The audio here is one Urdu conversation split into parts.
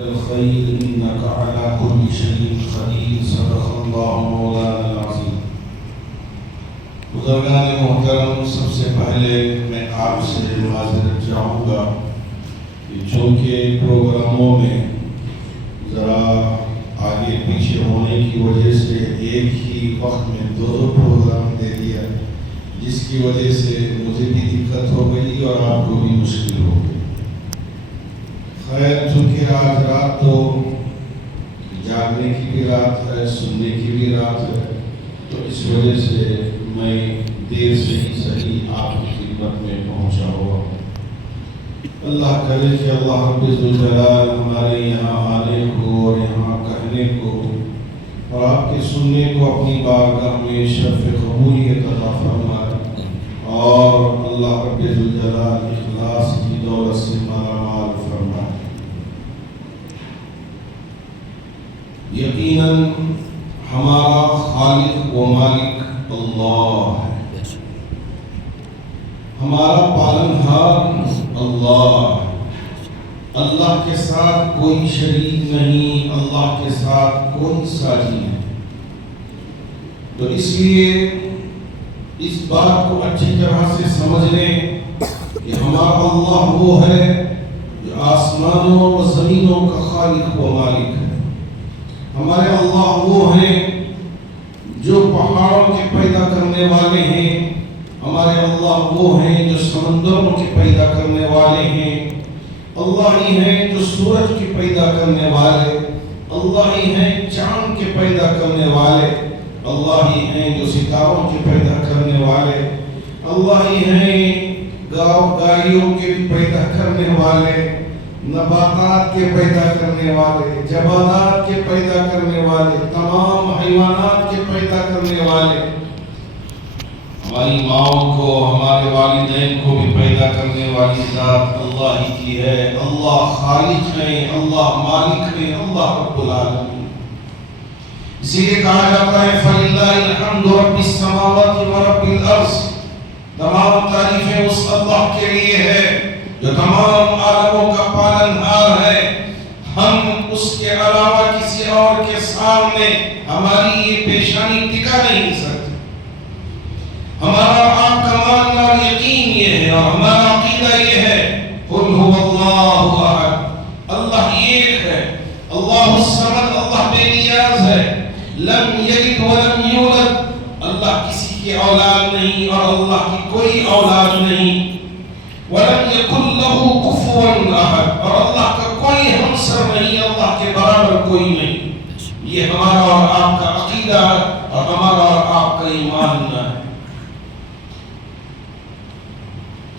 الخير إنك على كل شيء قدير صدق الله مولانا العظيم. بزرگان محترم، سب سے پہلے میں آپ سے معذرت چاہوں گا کہ چونکہ پروگراموں میں ذرا آگے پیچھے ہونے کی وجہ سے ایک ہی وقت میں دو پروگرام دے دیا، جس کی وجہ سے مجھے بھی دقت ہو گئی اور آپ کو بھی مشکل ہو گئی. خیر، چونکہ آج رات تو جاگنے کی بھی رات ہے، سننے کی بھی رات ہے، تو اس وجہ سے میں دیر سے ہی صحیح آپ کی خدمت میں پہنچا ہوا. اللہ کرے کہ اللہ رب الجلال ہمارے یہاں آنے کو اور یہاں کہنے کو اور آپ کے سننے کو اپنی بارگاہ میں شرف قبولیت عطا فرمائے، اور اللہ رب الجلال اخلاص کی دولت سے مالا مال فرمائے. یقیناً ہمارا خالق و مالک اللہ ہے، ہمارا پالنہار اللہ ہے. اللہ کے ساتھ کوئی شریک نہیں، اللہ کے ساتھ کوئی ساجی نہیں. تو اس لیے اس بات کو اچھی طرح سے سمجھ لیں کہ ہمارا اللہ وہ ہے جو آسمانوں و زمینوں کا خالق و مالک ہے. ہمارے اللہ وہ ہیں جو پہاڑوں کے پیدا کرنے والے ہیں. ہمارے اللہ وہ ہیں جو سمندروں کے پیدا کرنے والے ہیں. اللہ ہی ہیں جو سورج کے پیدا کرنے والے. اللہ ہی ہیں چاند کے پیدا کرنے والے. اللہ ہی ہیں جو ستاروں کے پیدا کرنے والے. اللہ ہی ہیں گاڑیوں کے بھی پیدا کرنے والے، نباتات کے پیدا کرنے والے، جمادات کے پیدا کرنے والے، تمام حیوانات کے پیدا کرنے والے. ہماری ماؤں کو، ہمارے والدین کو بھی پیدا کرنے والی ذات اللہ ہی کی ہے. اللہ خالق ہے، اللہ مالک ہے، اللہ رب العالمین. اسی لیے کہا جاتا ہے فَلِلَّهِ الْحَمْدُ رَبِّ السَّمَاوَاتِ وَرَبِّ الْأَرْضِ. تمام تعریفیں اس اللہ کے لیے ہے جو تمام عالموں کا پالنہار ہے. ہم اس کے علاوہ کسی اور کے سامنے ہماری یہ پیشانی ٹکا نہیں سکتے. ہمارا آپ کا ماننا اور یقین یہ ہے اور ہمارا عقیدہ یہ ہے قُلْ هُوَ اللَّهُ أَحَدٌ، اللہ ایک ہے. اللہ الصمد، اللہ بے نیاز ہے. لم یلد ولم یولد، اللہ کسی کی اولاد نہیں اور اللہ کی کوئی اولاد نہیں. وَلَمْ يَكُنْ لَهُ كُفُوًا أَحَدٌ، اور اللہ کا کوئی ہمسر نہیں، اللہ کے برابر کوئی نہیں. یہ ہمارا اور آپ کا عقیدہ اور ہمارا اور آپ کا ایمان ہے.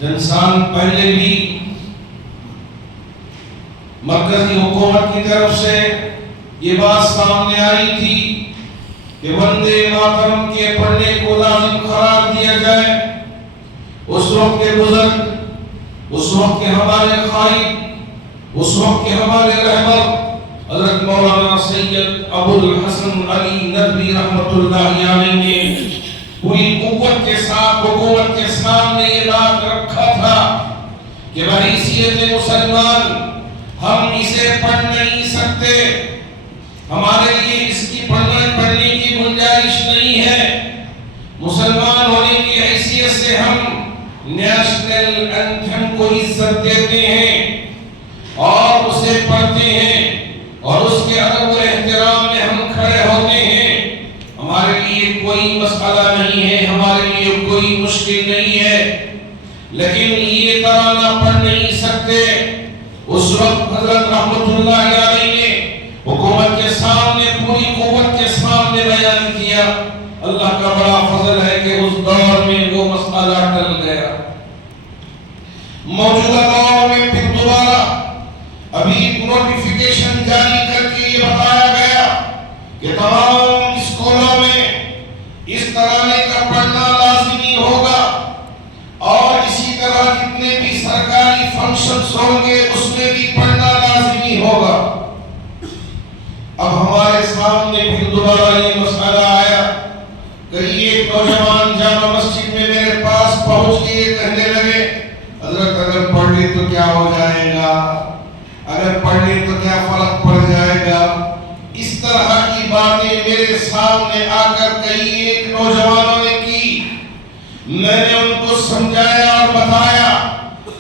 انسان پہلے بھی مرکزی حکومت کی طرف سے یہ بات سامنے آئی تھی کہ وندے ماترم کے پڑھنے کو لازم قرار دیا جائے. اس وقت کے بزرگ، اس وقت کے ہمارے قائد، اس وقت کے ہمارے رہبر حضرت مولانا سید ابو الحسن علی ندوی رحمۃ اللہ علیہ نے پوری قوت کے ساتھ حکومت کے سامنے یہ بات رکھا تھا کہ بحیثیت مسلمان ہم اسے پڑھ نہیں سکتے، ہمارے لیے اس کی پڑھنے کی گنجائش نہیں ہے. مسلمان ہونے کی حیثیت سے ہم نیشنل اینتھم کو عزت دیتے ہیں اور اسے پڑھتے ہیں اور اس کے ادب و احترام میں ہم کھڑے ہوتے ہیں. ہمارے لیے کوئی مسئلہ نہیں ہے، ہمارے لیے کوئی مشکل نہیں ہے، لیکن یہ ترانہ پڑھ نہیں سکتے. اس وقت حضرت رحمت اللہ علیہ نے حکومت کے سامنے پوری قوت کے سامنے بیان کیا. اللہ کا بڑا فضل ہے کہ اس دور میں وہ مسئلہ ٹل گیا. موجودہ دور میں پھر دوبارہ ابھی نوٹیفیکیشن جاری کر کے یہ بتایا گیا کہ تمام اسکولوں میں اس ترانے کا پڑھنا لازمی ہوگا اور اسی طرح جتنے بھی سرکاری فنکشنز ہوں گے اس میں بھی پڑھنا لازمی ہوگا. اب ہمارے سامنے پھر دوبارہ یہ مسئلہ آیا. کئی ایک نوجوان جامع مسجد میں میرے پاس پہنچ کے یہ کہنے لگے حضرت اگر پڑھ لیں تو کیا ہو جائے گا، اگر پڑھ لیں تو کیا فرق باتیں میرے سامنے آ کر کئی ایک نوجوانوں نے کی، میں نے ان کو سمجھایا اور بتایا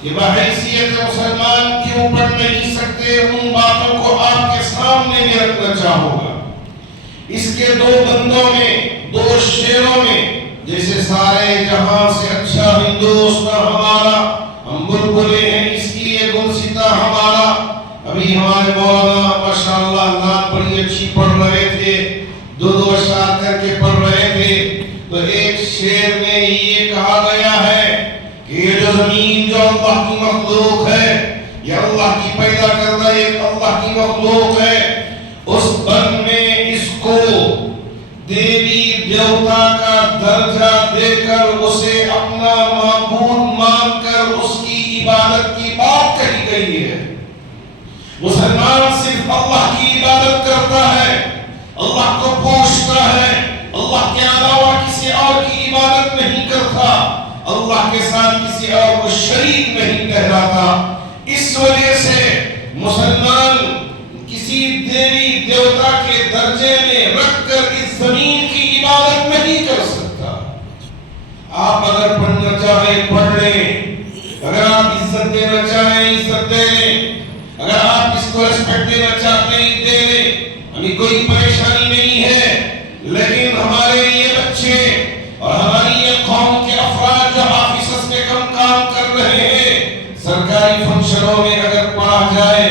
کہ بحیثیت مسلمان کیوں پڑھ نہیں سکتے، ان باتوں کو آپ کے سامنے بھی رکھنا چاہوں گا۔ اس کے دو بندوں میں، دو شعروں میں، جیسے سارے جہاں سے اچھا ہندوستان ہمارا، ہم بلبلے ہیں اس کی یہ گلستہ ہمارا۔ ابھی ہمارے مولانا ماشاءاللہ نعت بڑی اچھی پڑھ رہے تھے، دو اشعار کر کے پڑھ رہے تھے، تو ایک شعر میں یہ کہا گیا ہے کہ یہ جو زمین جو اللہ کی مخلوق ہے، یہ اللہ کی پیدا کردہ ایک اللہ کی مخلوق ہے، اس بن میں اس کو دیوی دیوتا کا درجہ دے کر اسے اپنا معبود مان کر اس کی عبادت کی بات کہی گئی ہے۔ مسلمان صرف اللہ کی عبادت کرتا ہے، اللہ کو پوچھتا ہے، اللہ کے علاوہ کسی اور کی عبادت نہیں کرتا، اللہ کے ساتھ کسی اور کو شریک نہیں ٹھہراتا۔ اس وجہ سے مسلمان کسی دیوی دیوتا کے درجے میں رکھ کر اس زمین کی عبادت نہیں کر سکتا۔ آپ اگر پڑھنا چاہیں پڑھ لیں، اگر آپ عزت دینا چاہیں عزت دے لیں، اگر آپ اس کو ریسپیکٹ دینا چاہتے ہیں دے لیں، ہمیں کوئی پریشانی نہیں ہے۔ لیکن ہمارے یہ بچے اور ہماری یہ قوم کے افراد جو آفیسز میں کام کر رہے ہیں، سرکاری فنکشنوں میں اگر پڑھا جائے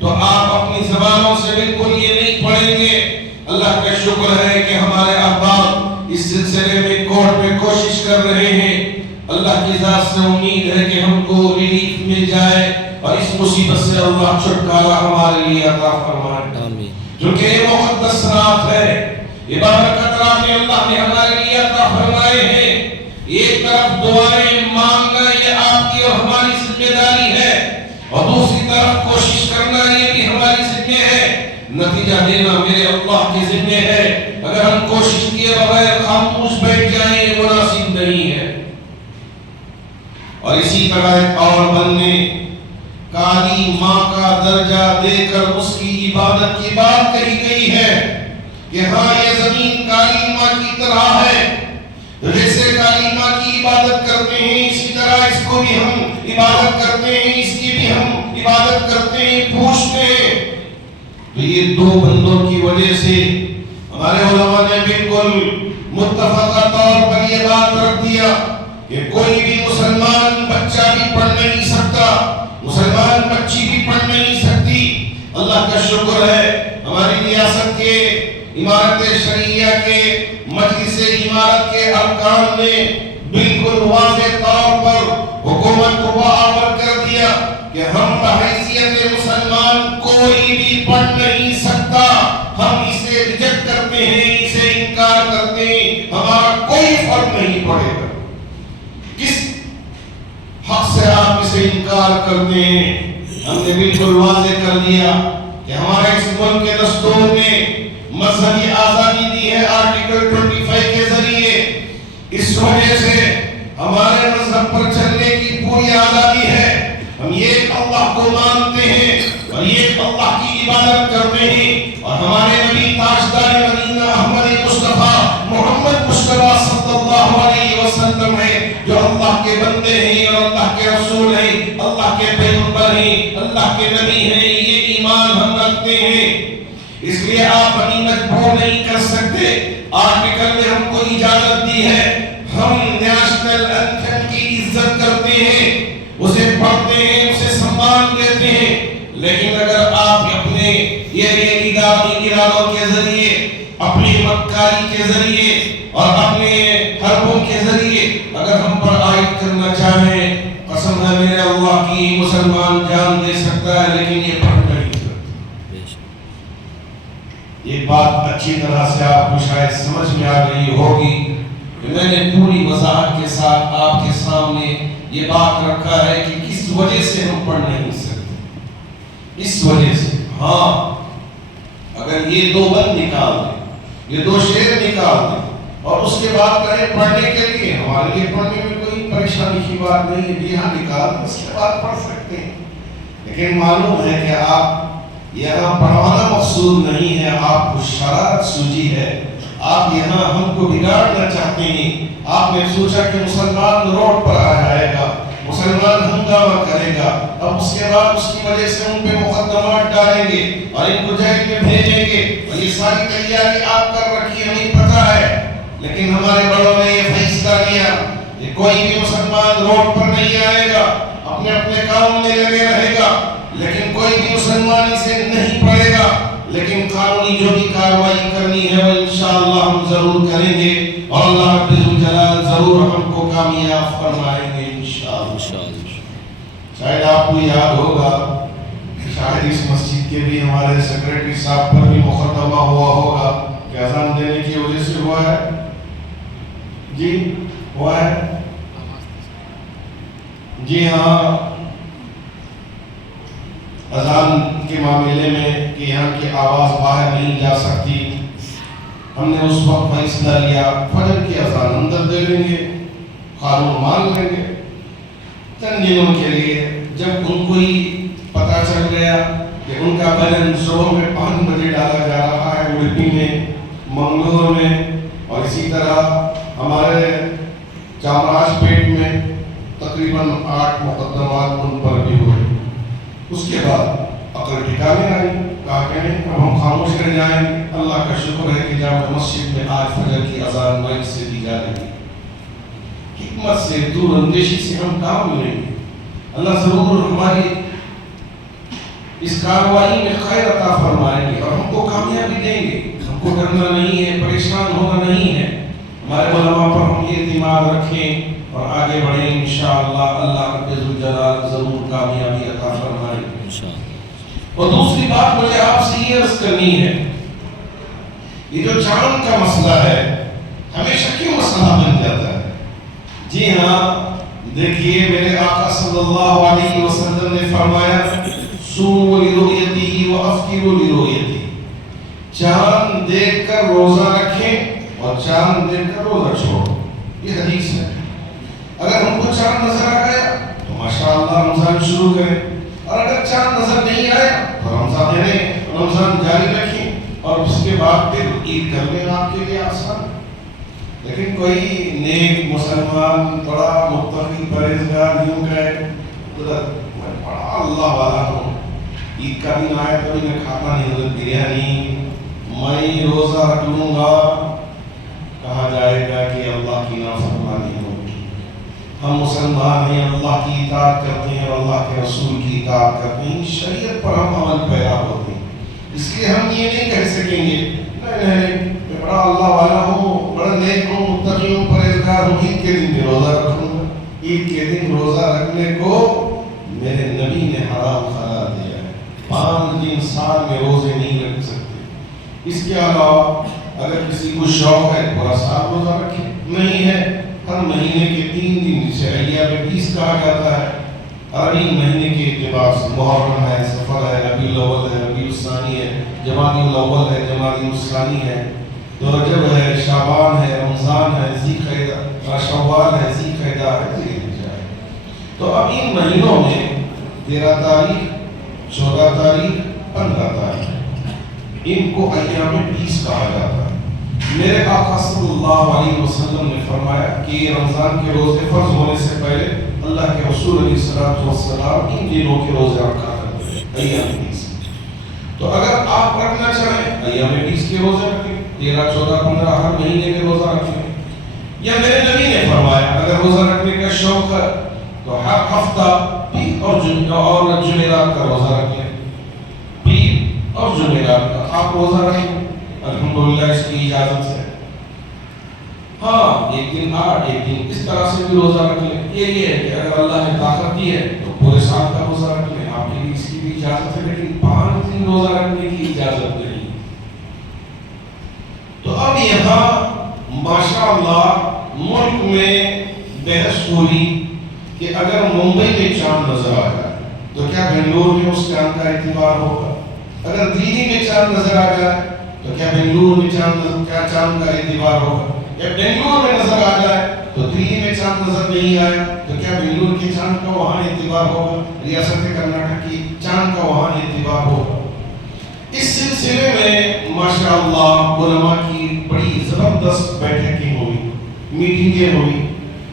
تو آپ اپنی زبانوں سے بالکل یہ نہیں پڑھیں گے۔ اللہ کا شکر ہے کہ ہمارے احباب اس سلسلے میں کورٹ میں کوشش کر رہے ہیں۔ اللہ کی ذات سے امید ہے کہ ہم کو ریلیف مل جائے اور اس مصیبت سے اللہ چھٹکارا ہمارے لیے عطا فرمائے، کیونکہ یہ مقدس رات ہے، یہ بابرکت رات میں اللہ نے ہمارے لیے عطا فرمائے ہیں۔ ایک طرف دعائیں مانگنا یہ آپ کی اور ہماری ذمہ داری ہے، اور دوسری طرف کوشش کرنا یہ بھی ہماری ذمہ ہے، نتیجہ دینا میرے اللہ کے ذمہ ہے۔ اگر ہم کوشش کیے بغیر خاموش بیٹھ جائیں یہ مناسب نہیں ہے۔ اور اسی طرح ایک اور بندے کالی ماں کا درجہ دے کر اس کی عبادت کی بات کہی گئی ہے کہ ہاں یہ زمین کالی ماں کی طرح ہے، جیسے کالی ماں کی عبادت کرتے ہیں اسی طرح اس کو بھی ہم عبادت کرتے ہیں، اس کی بھی ہم عبادت کرتے ہیں، پوچھتے ہیں۔ تو یہ دو بندوں کی وجہ سے ہمارے علماء نے بالکل متفقہ طور پر یہ بات رکھ دیا کہ کوئی بھی مسلمان بچہ بھی پڑھ نہیں سکتا، مسلمان بچی بھی پڑھ نہیں سکتی۔ اللہ کا شکر ہے ہماری ریاست کے امارت شریعہ کے مجلس امارت کے ارکان نے بالکل واضح طور پر حکومت کو باور کر دیا کہ ہم بحیثیت مسلمان کوئی بھی پڑھ نہیں سکتا، ہم اسے ریجیکٹ کرتے ہیں، اسے انکار کرتے ہیں، ہمارا کوئی فرق نہیں پڑے گا۔ کس حق سے آپ اسے انکار کرتے ہیں؟ ہم نے بالکل واضح کر دیا کہ ہمارے اس ملک کے دستور نے مذہبی آزادی دی ہے آرٹیکل 25 کے ذریعے، اس وجہ سے ہمارے مذہب پر چلنے کی پوری آزادی ہے۔ ہم ایک اللہ کو مانتے ہیں اور ایک اللہ کی عبادت کرتے ہیں، اور ہمارے نبی تاجدار مدینہ احمد مصطفیٰ محمد مصطفیٰ صلی اللہ علیہ وسلم ہیں، جو اللہ کے بندے ہیں اور اللہ کے رسول ہیں، اللہ کے پیغمبر ہیں، اللہ کے نبی ہیں، یہ ایمان ہم رکھتے ہیں۔ اس لیے آپ ہمیں مجبور نہیں کر سکتے۔ آرٹیکل نے ہم کو اجازت دی ہے، ہم نیشنل اینتھم کی عزت کرتے ہیں، اسے پڑھتے ہیں، اسے سمان دیتے ہیں، لیکن اگر آپ اپنے یہ ارادوں کے ذریعے، اپنی مکاری کے ذریعے اور اپنے حربوں کے ذریعے اگر ہم پر عائد کرنا چاہیں، قسم ہے میرے اللہ کی، مسلمان جان دے سکتا ہے لیکن یہ پڑھ نہیں سکتا۔ یہ بات اچھی طرح سے آپ کو شاید سمجھ میں آ گئی ہوگی کہ میں نے پوری وضاحت کے ساتھ آپ کے سامنے یہ بات رکھا ہے کہ کس وجہ سے ہم پڑھ نہیں سکتے۔ اس وجہ سے ہاں اگر یہ دو بند نکال دیں، یہ دو شعر نکال دیں اور اس کے بعد کہیں پڑھنے کے لیے، ہمارے لیے پڑھنے میں کوئی پریشانی کی بات نہیں ہے، یہاں نکال دیں اس کے بعد پڑھ سکتے ہیں، لیکن معلوم ہے کہ آپ یہاں پڑھانا مقصود نہیں ہے، آپ کو شرارت سوجی ہے، آپ یہاں ہم کو بگاڑنا چاہتے ہیں۔ آپ نے سوچا کہ مسلمان روڈ پر آ جائے گا، مسلمان ہنگامہ کرے گا، اب اس کے بعد اس کی وجہ سے ان پہ مقدمات ڈالیں گے اور ان کو جیل میں بھیجیں گے، اور یہ ساری تیاری آپ کر رکھی ہمیں پتہ ہے۔ لیکن ہمارے بڑوں نے یہ فیصلہ لیا کہ کوئی بھی مسلمان روڈ پر نہیں آئے گا، اپنے اپنے کام میں لگے رہے گا، لیکن کوئی بھی مسلمان اسے نہیں پڑھے گا، لیکن قانونی جو بھی کارروائی کرنی ہے وہ انشاءاللہ ہم ضرور کریں گے، اور اللہ رب الجلال ضرور ہم کو کامیاب فرمائیں گے انشاءاللہ۔ شاید آپ کو یاد ہوگا، شاید اس مسجد کے بھی ہمارے سیکریٹری صاحب پر بھی مقدمہ ہوا ہوگا کہ اذان دینے کی وجہ سے ہوا ہے۔ جی ہوا ہے، جی ہاں، اذان کے معاملے میں کہ یہاں کی آواز باہر نہیں جا سکتی، ہم نے اس وقت فیصلہ لیا فجر کی اذان اندر دے لیں گے، قانون مان لیں گے چند دنوں کے لیے۔ جب ان کو ہی پتہ چل گیا کہ ان کا بیلن صبح میں 5 بجے ڈالا جا رہا ہے اڈپی میں، منگلور میں، اور اسی طرح ہمارے چامراج پیٹ میں تقریباً 8 مقدمات ان پر بھی ہوئے۔ اس کے بعد عقل ٹھکانے آئی، کہا کہ اب ہم خاموش رہ جائیں گے۔ اللہ کا شکر ہے کہ جامع مسجد میں آج فجر کی اذان مائک سے دی جا رہی ہے۔ حکمت سے، دور اندیشی سے ہم کام لیں گے، اللہ ضرور ہماری اس کاروائی میں خیر عطا فرمائیں گے اور ہم کو کامیابی دیں گے۔ ہم کو ڈرنا نہیں ہے، پریشان ہونا نہیں ہے، ہمارے علماء پر ہم یہ اعتماد رکھیں اور آگے بڑھیں انشاءاللہ۔ اللہ رب الجلال ضرور کامیابی عطا فرمائے انشاءاللہ۔ اور دوسری بات مجھے آپ سے یہ عرض کرنی ہے، یہ جو چاند کا مسئلہ ہے ہمیشہ کیوں مسئلہ بن جاتا ہے؟ جی ہاں، دیکھیے میرے آقا صلی اللہ علیہ وسلم نے فرمایا صوموا لرؤیتہ وافطروا لرؤیتہ، چاند دیکھ کر روزہ رکھیں اور چاند دیکھ کر روزہ چھوڑو، یہ حدیث ہے۔ اگر ہم کو چاند نظر آ گیا تو ماشاءاللہ رمضان شروع کریں، اور اگر چاند نظر نہیں آیا تو رمضان جاری رکھیں اور اس کے بعد پھر عید کر لینا آپ کے لیے آسان۔ لیکن کوئی نیک مسلمان بڑا متقی پرہیزگار یوں کہے میں بڑا اللہ والا ہوں، عید کا دن آیا تو میں کھاتا نہیں حضرت بریانی، میں روزہ رکھ لوں گا، کہا جائے گا کہ اللہ کی نافرمانی ہوگی۔ ہم مسلمان ہیں، اللہ کی اطاعت کرتے ہیں اور اللہ کے رسول کی اطاعت کرتے ہیں، شریعت پر ہم عمل پیرا ہوتے ہیں، اس لیے ہم یہ نہیں کہہ سکیں گے نہیں میں بڑا اللہ والا ہوں، بڑا نیک ہوں، متقی ہوں، پرہیزگار ہوں، عید کے دن بھی روزہ رکھوں گا۔ عید کے دن روزہ رکھنے کو میرے نبی نے حرام قرار دیا ہے، 5 دن سال میں روزے نہیں رکھ سکتے۔ اس کے علاوہ اگر کسی کو شوق ہے پورا سال روزہ رکھے، نہیں ہے ہر مہینے کے 3 دن جسے ایام 20 کہا جاتا ہے، عربی مہینے کے اعتبار سے محرم ہے، سفر ہے، ربیع الاول ہے، ربیع الثانی ہے، جمادی الاول ہے، جمادی الثانی ہے، تو رجب ہے، شعبان ہے، رمضان ہے، ذی القعدہ، شوال ہے، ذی القعدہ ہے، تو اب ان مہینوں میں 13 تاریخ، 14 تاریخ، 15 تاریخ ان کو ایام 20 کہا جاتا ہے۔ میرے آقا صلی اللہ علیہ وسلم نے فرمایا کہ رمضان کے روزے فرض ہونے سے پہلے اللہ کے رسول علیہ الصلوۃ والسلام ان دنوں کے روزے رکھا کرتے ہیں، ایام 20۔ تو اگر آپ رکھنا چاہیں ایام 20 کے روزے رکھیں، 13، 14، 15 ہر مہینے کے روزہ رکھیں، یا میرے نبی نے فرمایا اگر روزہ رکھنے کا شوق ہے تو ہر ہفتہ پیر اور جمعرات کا روزہ رکھ لیں، پیر اور جمعرات کا آپ روزہ رکھیں، الحمدللہ اس کی اجازت ہے۔ ہاں ایک دن 8، ایک دن اس طرح سے بھی روزہ رکھ لیں، یہ ہے کہ اگر اللہ نے طاقت دی ہے تو پورے سال کا روزہ رکھ لیں، آپ کے لیے اس کی بھی اجازت ہے، لیکن 5 دن روزہ رکھنے کی اجازت نہیں۔ تو اب یہاں ماشاءاللہ ملک میں بحث ہوئی کہ اگر ممبئی میں چاند نظر آ جائے تو کیا بنگلور میں اس چاند کا اعتبار ہوگا؟ اگر دلی میں چاند نظر آ جائے تو کیا بنگلور میں چاند کا اعتبار ہوگا؟ یا بنگلور میں نظر آ جائے تو دلی میں چاند نظر نہیں آیا تو کیا بنگلور کے چاند کا وہاں اعتبار ہوگا؟ ریاست کرناٹک کی چاند کا وہاں اعتبار ہوگا؟ اس سلسلے میں ماشاءاللہ علماء کی بڑی زبردست بیٹھکیں ہوئی، میٹنگیں ہوئی.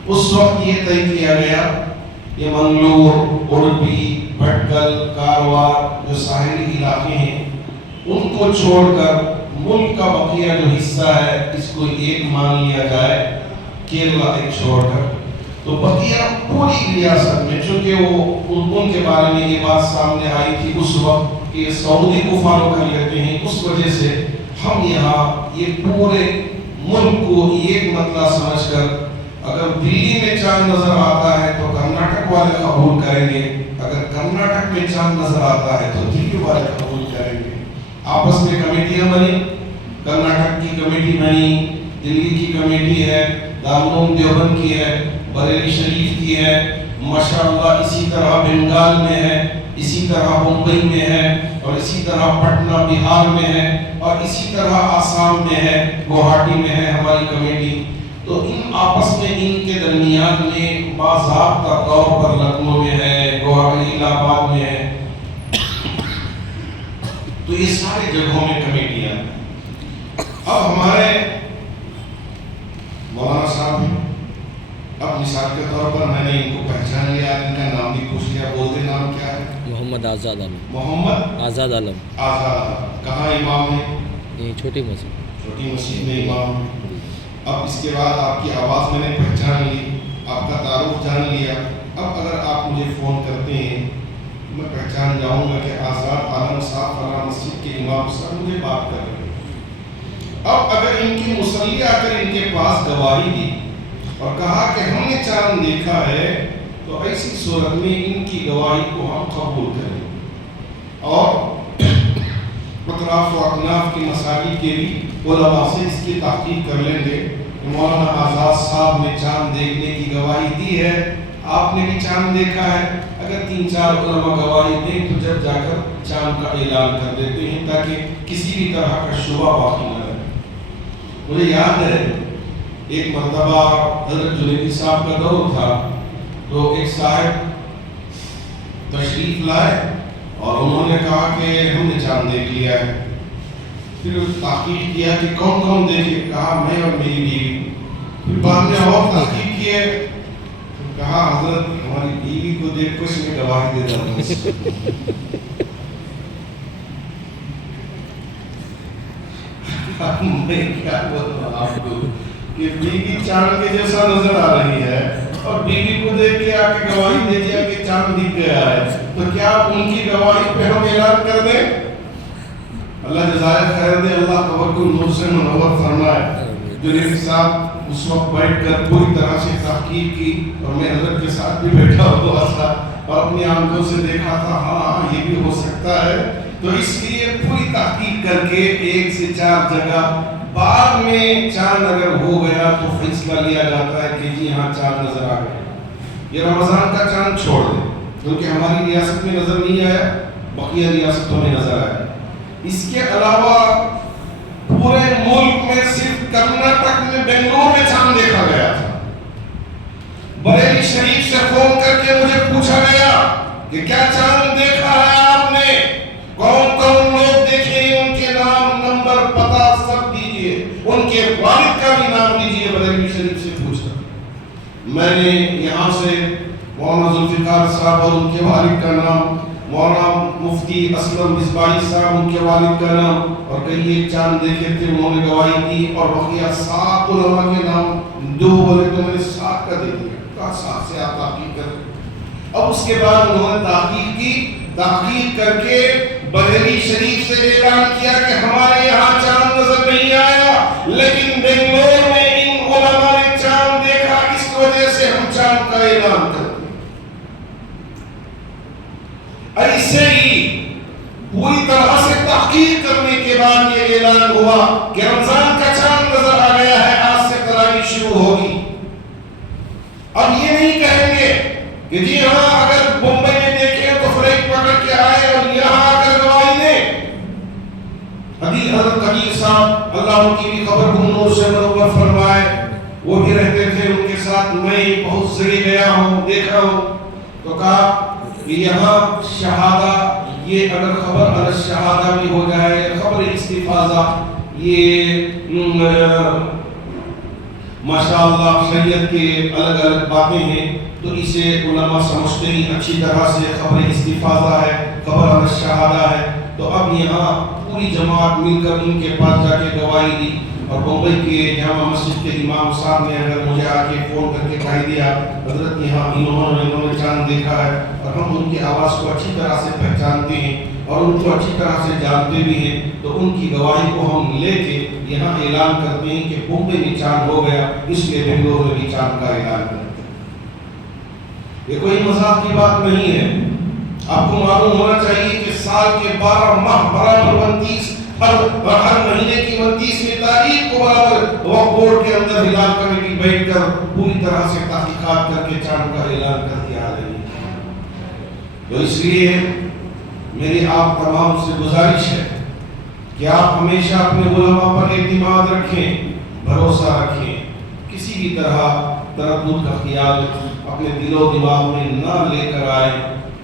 اس وقت یہ طے کیا گیا یہ منگلور، اڑپی، بھٹکل، کاروار جو ساحلی علاقے ہیں ان کو چھوڑ کر ملک کا بقیہ جو حصہ ہے اس کو ایک مان لیا جائے، کیرلا ایک چھوڑ کر. تو بقیہ پوری ریاست میں، چونکہ وہ ان کے بارے میں یہ بات سامنے آئی تھی اس وقت کہ سعودی کو فالو کر لیتے ہیں، اس وجہ سے ہم یہاں یہ پورے ملک کو ایک مطلع سمجھ کر اگر دلی میں چاند نظر آتا ہے تو کرناٹک والے قبول کریں گے، اگر کرناٹک میں چاند نظر آتا ہے تو دلی والے قبول کریں گے. آپس میں کمیٹیاں بنی، کرناٹک کی کمیٹی بنی، دلی کی کمیٹی ہے، دارالعلوم دیوبند کی ہے، بریلی شریف کی ہے، ماشاءاللہ اسی طرح بنگال میں ہے، اسی طرح ممبئی میں ہے، اور اسی طرح پٹنہ بہار میں ہے، اور اسی طرح آسام میں ہے، گوہاٹی میں ہے ہماری کمیٹی. تو ان آپس میں ان کے درمیان میں باضابطہ طور پر لکھنؤ میں ہے، گوہاٹی، الہ آباد میں ہے. تو یہ سارے جگہوں میں کمیٹیاں ہیں. اب ہمارے مولانا صاحب ہیں، اب مثال کے طور پر میں نے ان کو پہچان لیا، ان کا نام بھی پوچھ لیا. بولتے نام کیا ہے؟ محمد آزاد عالم. محمد آزاد عالم. آزاد عالم. کہاں امام ہے؟ یہ چھوٹی مسجد. چھوٹی مسجد میں امام ہے. اب اس کے بعد آپ کی آواز میں نے پہچان لی، آپ کا تعارف جان لیا. اب اگر آپ مجھے فون کرتے ہیں میں پہچان جاؤں گا کہ آزاد عالم صاحب فلاں مسجد کے امام صاحب مجھے بات کر رہے ہیں. اب اگر ان کی مصلی آ کر ان کے پاس گواہی دی اور کہا کہ ہم نے چاند دیکھا ہے، تو ایسی صورت میں ان کی گواہی کو ہم قبول کریں اور اطراف و اکناف کی مساجد کے بھی علماء سے اس کی تحقیق کر لیں گے کہ مولانا آزاد صاحب نے چاند دیکھنے کی گواہی دی ہے، آپ نے بھی چاند دیکھا ہے. اگر 3-4 علماء گواہی دیں تو جب جا کر چاند کا اعلان کر دیتے ہیں تاکہ کسی بھی طرح کا شبہ باقی نہ رہے. مجھے یاد ہے ایک مرتبہ حضرت جنیدی صاحب کا دور تھا، تو ایک صاحب تشریف لائے اور انہوں نے کہا کہ ہم نے چاند دیکھ لیا ہے. پھر تحقیق کیا کہ کون کون دیکھے، کہا میں اور میری بیوی. پھر بعد میں اور تحقیق کیے، کہا حضرت ہماری بیوی کو دیکھ کچھ میں گواہی دیتا ہوں. میں کیا بولتا آپ کو کہ بیوی چاند کے جیسا نظر آ رہی ہے اور بیوی کو دیکھ کے آ کے گواہی دے دیا کہ چاند دکھ گیا ہے، تو کیا ان کی گواہی پہ ہم اعلان کر دیں؟ اللہ جزائے خیر دے، اللہ قبر کو نور سے منور فرمائے. جنید صاحب اس وقت بیٹھ کر پوری طرح سے تحقیق کی اور میں حضرت کے ساتھ بھی بیٹھا ہوا تھا اور اپنی آنکھوں سے دیکھا تھا ہاں یہ بھی ہو سکتا ہے. تو اس لیے پوری تحقیق کر کے 1 سے 4 جگہ بعد میں چاند اگر ہو گیا تو فیصلہ لیا جاتا ہے کہ جی ہاں چاند نظر آ گیا. یہ رمضان کا چاند چھوڑ دیں کیونکہ ہماری ریاست میں نظر نہیں آیا، بقیہ ریاستوں میں نظر آیا. اس کے علاوہ پورے ملک میں صرف کرناٹک میں بنگلور میں چاند دیکھا گیا تھا. بریلی شریف سے فون کر کے مجھے پوچھا گیا کہ کیا چاند دیکھا ہے آپ نے، کون کون لوگ دیکھے، ان کے نام، نمبر، پتہ سب دیجئے، ان کے والد کا بھی نام دیجئے. بریلی شریف سے پوچھا. میں نے یہاں سے مولانا ذوالفقار صاحب اور ان کے والد کا نام، مولانا مفتی اسلم مصباحی صاحب ان کے والد کا نام، اور کئی ایک چاند دیکھے تھے انہوں نے گواہی دی، اور بقیہ 7 علماء کے نام 2 بولے تو میں نے 7 کا دے دیا. کہا 7 سے آپ تحقیق کریں. اب اس کے بعد انہوں نے تحقیق کی، تحقیق کر کے بریلی شریف سے اعلان کیا کہ ہمارے یہاں چاند نظر نہیں آیا، لیکن بنگلور میں ان علماء نے چاند دیکھا، اس وجہ سے ہم چاند کا اعلان کرتے. ایسے ہی پوری طرح سے تحقیق کرنے کے بعد یہ اعلان ہوا کہ رمضان کا چاند نظر آ گیا ہے، آج سے تراویح شروع ہوگی. اب یہ نہیں کہیں گے کہ جی ہاں اگر بمبئی میں دیکھیں تو فلائٹ پکڑ کے آئے اور یہاں آ کر گواہی دیں. حضرت قدیر صاحب اللہ ان کی بھی خبر کو نور سے منور فرمائے، وہ بھی رہتے تھے ان کے ساتھ. میں بہت جگہ گیا ہوں، دیکھا ہوں، تو کہا کہ یہاں شہادہ یہ اگر خبر علی الشہادہ بھی ہو جائے، خبر استفاضہ، یہ ماشاءاللہ شریعت کے الگ الگ باتیں ہیں، تو اسے علماء سمجھتے ہی اچھی طرح سے خبر استفاضہ ہے، خبر علی الشہادہ ہے۔ تو اب یہاں پوری جماعت مل کر ان کے پاس جا کے گواہی دی، اور بمبئی کے جامع مسجد کے امام صاحب نے اگر مجھے آ کے فون کر کے کہہ دیا حضرت یہاں انہوں نے چاند دیکھا ہے، اور ہم ان کی آواز کو اچھی طرح سے پہچانتے ہیں اور ان کو اچھی طرح سے جانتے بھی ہیں، تو ان کی گواہی کو ہم لے کے یہاں اعلان کرتے ہیں کہ بمبئی میں چاند ہو گیا، اس لیے بنگلور میں بھی چاند کا اعلان کرتے ہیں۔ یہ کوئی مذاق کی بات نہیں ہے۔ آپ کو معلوم ہونا چاہیے کہ سال کے 12 ماہ برابر 29 ہر مہینے کی 29ویں تاریخ کو برابر وقت بورڈ کے اندر ہلال کمیٹی بیٹھ کر پوری طرح سے تحقیقات کر کے چاند کا اعلان کر کے آ رہی ہے۔ تو اس لیے میری آپ تمام سے گزارش ہے کہ آپ ہمیشہ اپنے علماء پر اعتماد رکھیں، بھروسہ رکھیں، کسی بھی طرح تردد کا خیال اپنے دل و دماغ میں نہ لے کر آئے،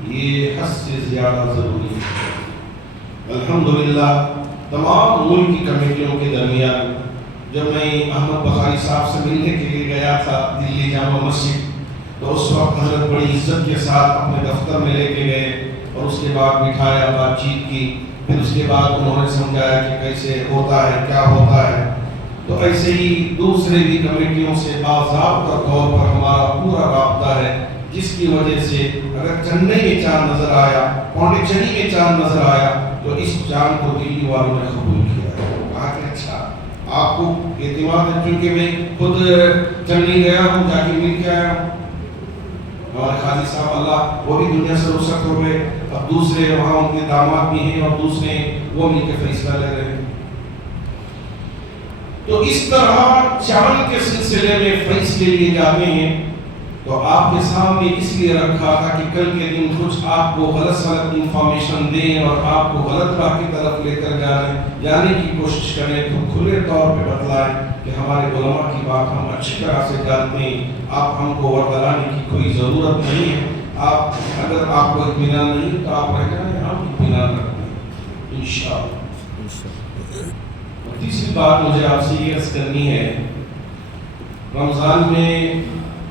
یہ حد سے زیادہ ضروری ہے۔ الحمدللہ تمام ملک کی کمیٹیوں کے درمیان جب میں احمد بخاری صاحب سے ملنے کے لیے گیا تھا دلی جامع مسجد، تو اس وقت حضرت بڑی عزت کے ساتھ اپنے دفتر میں لے کے گئے اور اس کے بعد بٹھایا، بات چیت کی، پھر اس کے بعد انہوں نے سمجھایا کہ کیسے ہوتا ہے، کیا ہوتا ہے۔ تو ایسے ہی دوسرے بھی کمیٹیوں سے باضابطہ طور پر ہمارا پورا رابطہ ہے، جس کی وجہ سے اگر چنئی میں چاند نظر آیا، پونڈیچری میں چاند نظر آیا، تو اس چاند کو دلی والوں نے قبول کیا ہے۔ کہا کہ اچھا آپ کو اعتماد ہے، کیونکہ میں خود چنئی گیا ہوں، جا کے مل کے آیا ہوں۔ ہمارے قاضی صاحب اللہ وہ بھی دنیا سے رخصت ہو گئے، اب دوسرے وہاں ان کے داماد بھی ہیں اور دوسرے وہ مل کے فیصلہ لے رہے ہیں۔ تو اس طرح چاند کے سلسلے میں فیصلے لیے جاتے ہیں۔ تو آپ کے سامنے اس لیے رکھا تھا کہ کل کے دن کچھ آپ کو غلط انفارمیشن دیں اور آپ کو غلط راہ کی طرف لے کر جانے کی کوشش کریں، تو کھلے طور پہ بتلائیں کہ ہمارے علماء کی بات ہم اچھی طرح سے جانتے ہیں، آپ ہم کو ورگلانے کی کوئی ضرورت نہیں ہے۔ آپ اگر آپ کو اطمینان نہیں تو آپ رہ جائیں، ہم اطمینان رکھتے ہیں انشاءاللہ۔ تیسری بات مجھے آپ سے یہ عرض کرنی ہے، رمضان میں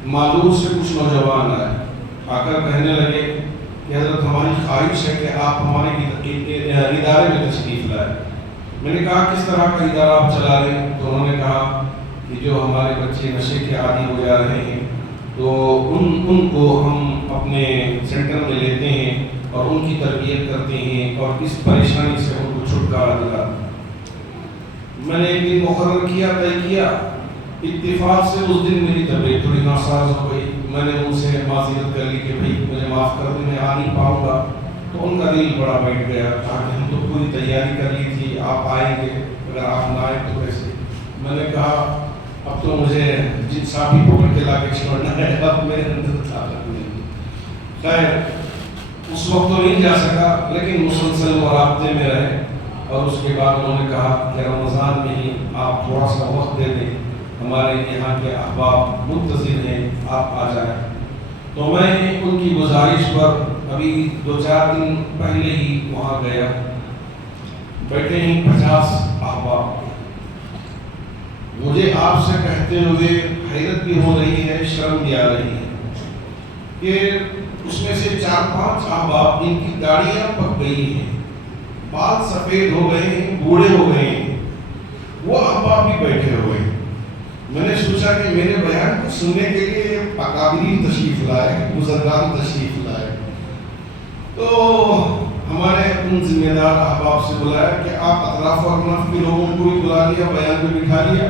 مالور سے کچھ نوجوان آئے، آ کر کہنے لگے کہ حضرت ہماری خواہش ہے کہ آپ ہمارے ادارے میں تشریف لائیں۔ میں نے کہا کس طرح کا ادارہ آپ چلا رہے ہیں؟ تو انہوں نے کہا کہ جو ہمارے بچے نشے کے عادی ہو جا رہے ہیں تو ان کو ہم اپنے سینٹر میں لیتے ہیں اور ان کی تربیت کرتے ہیں اور اس پریشانی سے ان کو چھٹکارا دلاتے ہیں۔ میں نے ایک دن مقرر کیا، طے کیا، اتفاق سے اس دن میری طبیعت تھوڑی ناساز ہو گئی۔ میں نے ان سے معذرت کر لی کہ بھائی مجھے معاف کر دیں، میں آ نہیں پاؤں گا۔ تو ان کا دل بڑا بیٹھ گیا، کہا کہ ہم تو پوری تیاری کر لی تھی، آپ آئیں گے، اگر آپ نہ آئیں تو کیسے؟ میں نے کہا اب تو مجھے جن صاحب ہی پکڑ کے لا کے چھوڑنا ہے، اب میرے اندر طاقت نہیں۔ خیر اس وقت تو نہیں جا سکا، لیکن مسلسل رابطے میں رہے، اور اس کے بعد انہوں نے کہا کہ رمضان میں ہی آپ تھوڑا سا وقت دے دیں، ہمارے یہاں کے احباب منتظر ہیں، آپ آ جائیں۔ تو میں ان کی گزارش پر ابھی 2-4 دن پہلے ہی وہاں گیا، بیٹھے ہیں 50 احباب۔ مجھے آپ سے کہتے ہوئے حیرت بھی ہو رہی ہے، شرم بھی آ رہی ہے کہ اس میں سے 4-5 احباب جن کی داڑیاں پک گئی ہیں، بال سفید ہو گئے ہیں، بوڑھے ہو گئے ہیں، وہ احباب بھی بیٹھے ہوئے ہیں۔ میں نے سوچا کہ میرے بیان کو سننے کے لیے اکابرین تشریف لائے، بزرگان تشریف لائے۔ تو ہمارے ان ذمہ دار احباب سے بلایا کہ آپ اطراف و اکناف کے لوگوں کو بھی بلا لیا، بیان میں بٹھا لیا؟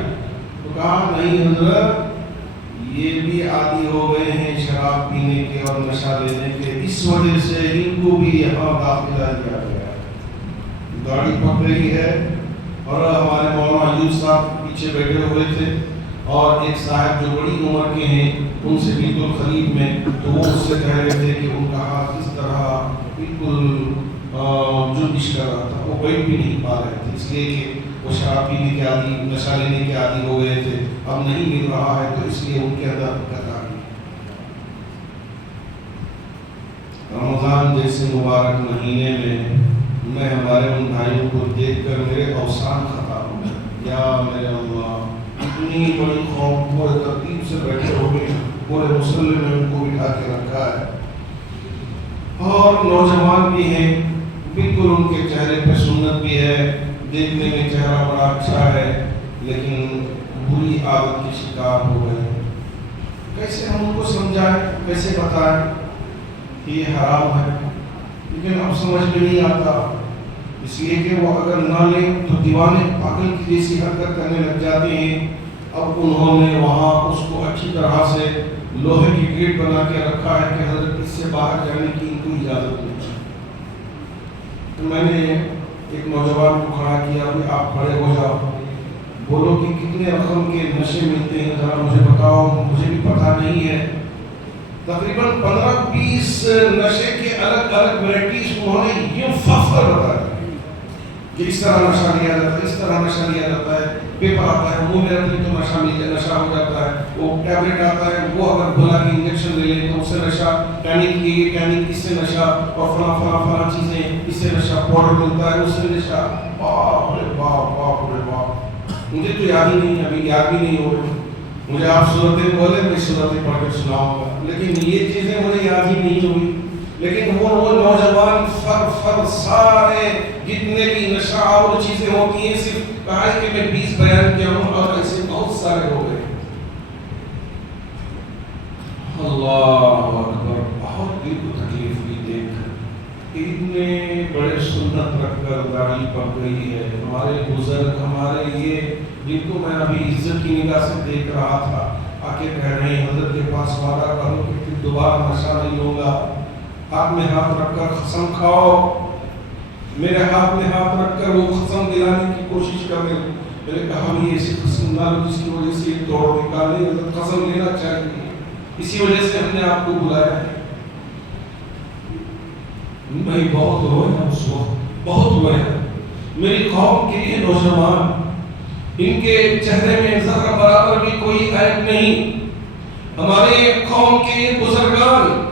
تو کہا نہیں حضرت، یہ بھی عادی ہو گئے ہیں شراب پینے کے اور نشہ لینے کے، اس وجہ سے ان کو بھی یہاں داخلہ دیا گیا ہے۔ گاڑی پک رہی ہے اور ہمارے مولانا ایوب صاحب پیچھے بیٹھے ہوئے تھے، اور ایک صاحب جو بڑی عمر کے ہیں ان سے بالکل قریب میں، تو وہ اس سے کہہ رہے تھے کہ ان کا ہاتھ اس طرح بالکل جنبش کر رہا تھا، وہ بیٹھ بھی نہیں پا رہے تھے، اس لیے کہ وہ شراب پینے کے عادی، نشہ لینے کے عادی ہو گئے تھے، اب نہیں مل رہا ہے تو اس لیے ان کے اندر دقت آ گئی۔ رمضان جیسے مبارک مہینے میں ہمارے ان بھائیوں کو دیکھ کر میرے اوسان خطا ہو گئے. یا میرے اللہ، اتنی بڑی قوم پورے ترتیب سے بیٹھے ہوئے، پورے مسلم میں ان کو بٹھا کے رکھا ہے، اور نوجوان بھی ہیں، بالکل ان کے چہرے پہ سنت بھی ہے، دیکھنے میں چہرہ بڑا اچھا ہے، لیکن بری عادت کی شکار ہو گئے. کیسے ہم ان کو سمجھائیں، کیسے بتائیں یہ حرام ہے؟ لیکن اب سمجھ میں نہیں آتا، اس لیے کہ وہ اگر نہ لیں تو دیوانے پاگل کی جیسی حرکت کرنے لگ جاتے ہیں. اب انہوں نے وہاں اس کو اچھی طرح سے لوہے کی گیٹ بنا کے رکھا ہے کہ حضرت اس سے باہر جانے کی ان کو اجازت نہیں. تو میں نے ایک نوجوان کو کھڑا کیا، بھی آپ کھڑے ہو جاؤ، بولو کہ کتنے رقم کے نشے ملتے ہیں ذرا مجھے بتاؤ، مجھے بھی پتہ نہیں ہے. تقریباً 15-20 نشے کے الگ الگ ورائٹیز انہوں نے یوں فخر بتایا کہ اس طرح نشہ لیا جاتا ہے، اس طرح نشہ لیا جاتا ہے. پیپر آتا ہے، منہ میں رکھنے تو نشہ ہو جاتا ہے. وہ ٹیبلٹ آتا ہے، وہ اگر بولا کہ انجیکشن لے لیں تو اس سے نشہ، ٹینک لیے ٹینک اس سے نشہ، اور فلاں چیزیں اس سے نشہ، پاؤڈر ملتا ہے اس سے نشہ. باپ رے باپ، باپ رے باپ. مجھے تو یاد ہی نہیں، ابھی یاد بھی نہیں ہو رہی. مجھے آپ صورتیں بولے میں صورتیں پڑھ کے سناؤں گا، لیکن یہ چیزیں مجھے یاد ہی نہیں ہوئی. لیکن وہ نوجوان فر سارے جتنے بھی نشہ اور چیزیں ہوتی ہیں، صرف کہا کہ میں 20 بیان کیا ہوں، اور ایسے بہت سارے ہو گئے. اللہ اکبر. بہت دل کو تکلیف ہوئی دیکھ کر، اتنے بڑے سنت رکھ کر داڑھی پڑ گئی ہے. ہمارے بزرگ، ہمارے یہ جن کو میں ابھی عزت کی نگاہ سے دیکھ رہا تھا، آ کے کہہ رہے ہیں حضرت کے پاس وعدہ کرو کہ پھر دوبارہ نشہ نہیں لوں گا. ہاتھ میں ہاتھ رکھ کر قسم کھاؤ. میرے ہاتھ میں ہاتھ رکھ کر وہ قسم دلانے کی کوشش کر رہے. میں نے کہا بھی ایسی قسم نہ لو جس کی وجہ سے یہ توڑ نکالے. قسم لینا چاہیے، اسی وجہ سے ہم نے آپ کو بلایا ہے. میں بہت رویا اس وقت، بہت رویا. میری قوم کے یہ نوجوان، ان کے چہرے میں ذرہ برابر بھی کوئی عیب نہیں. ہمارے قوم کے بزرگان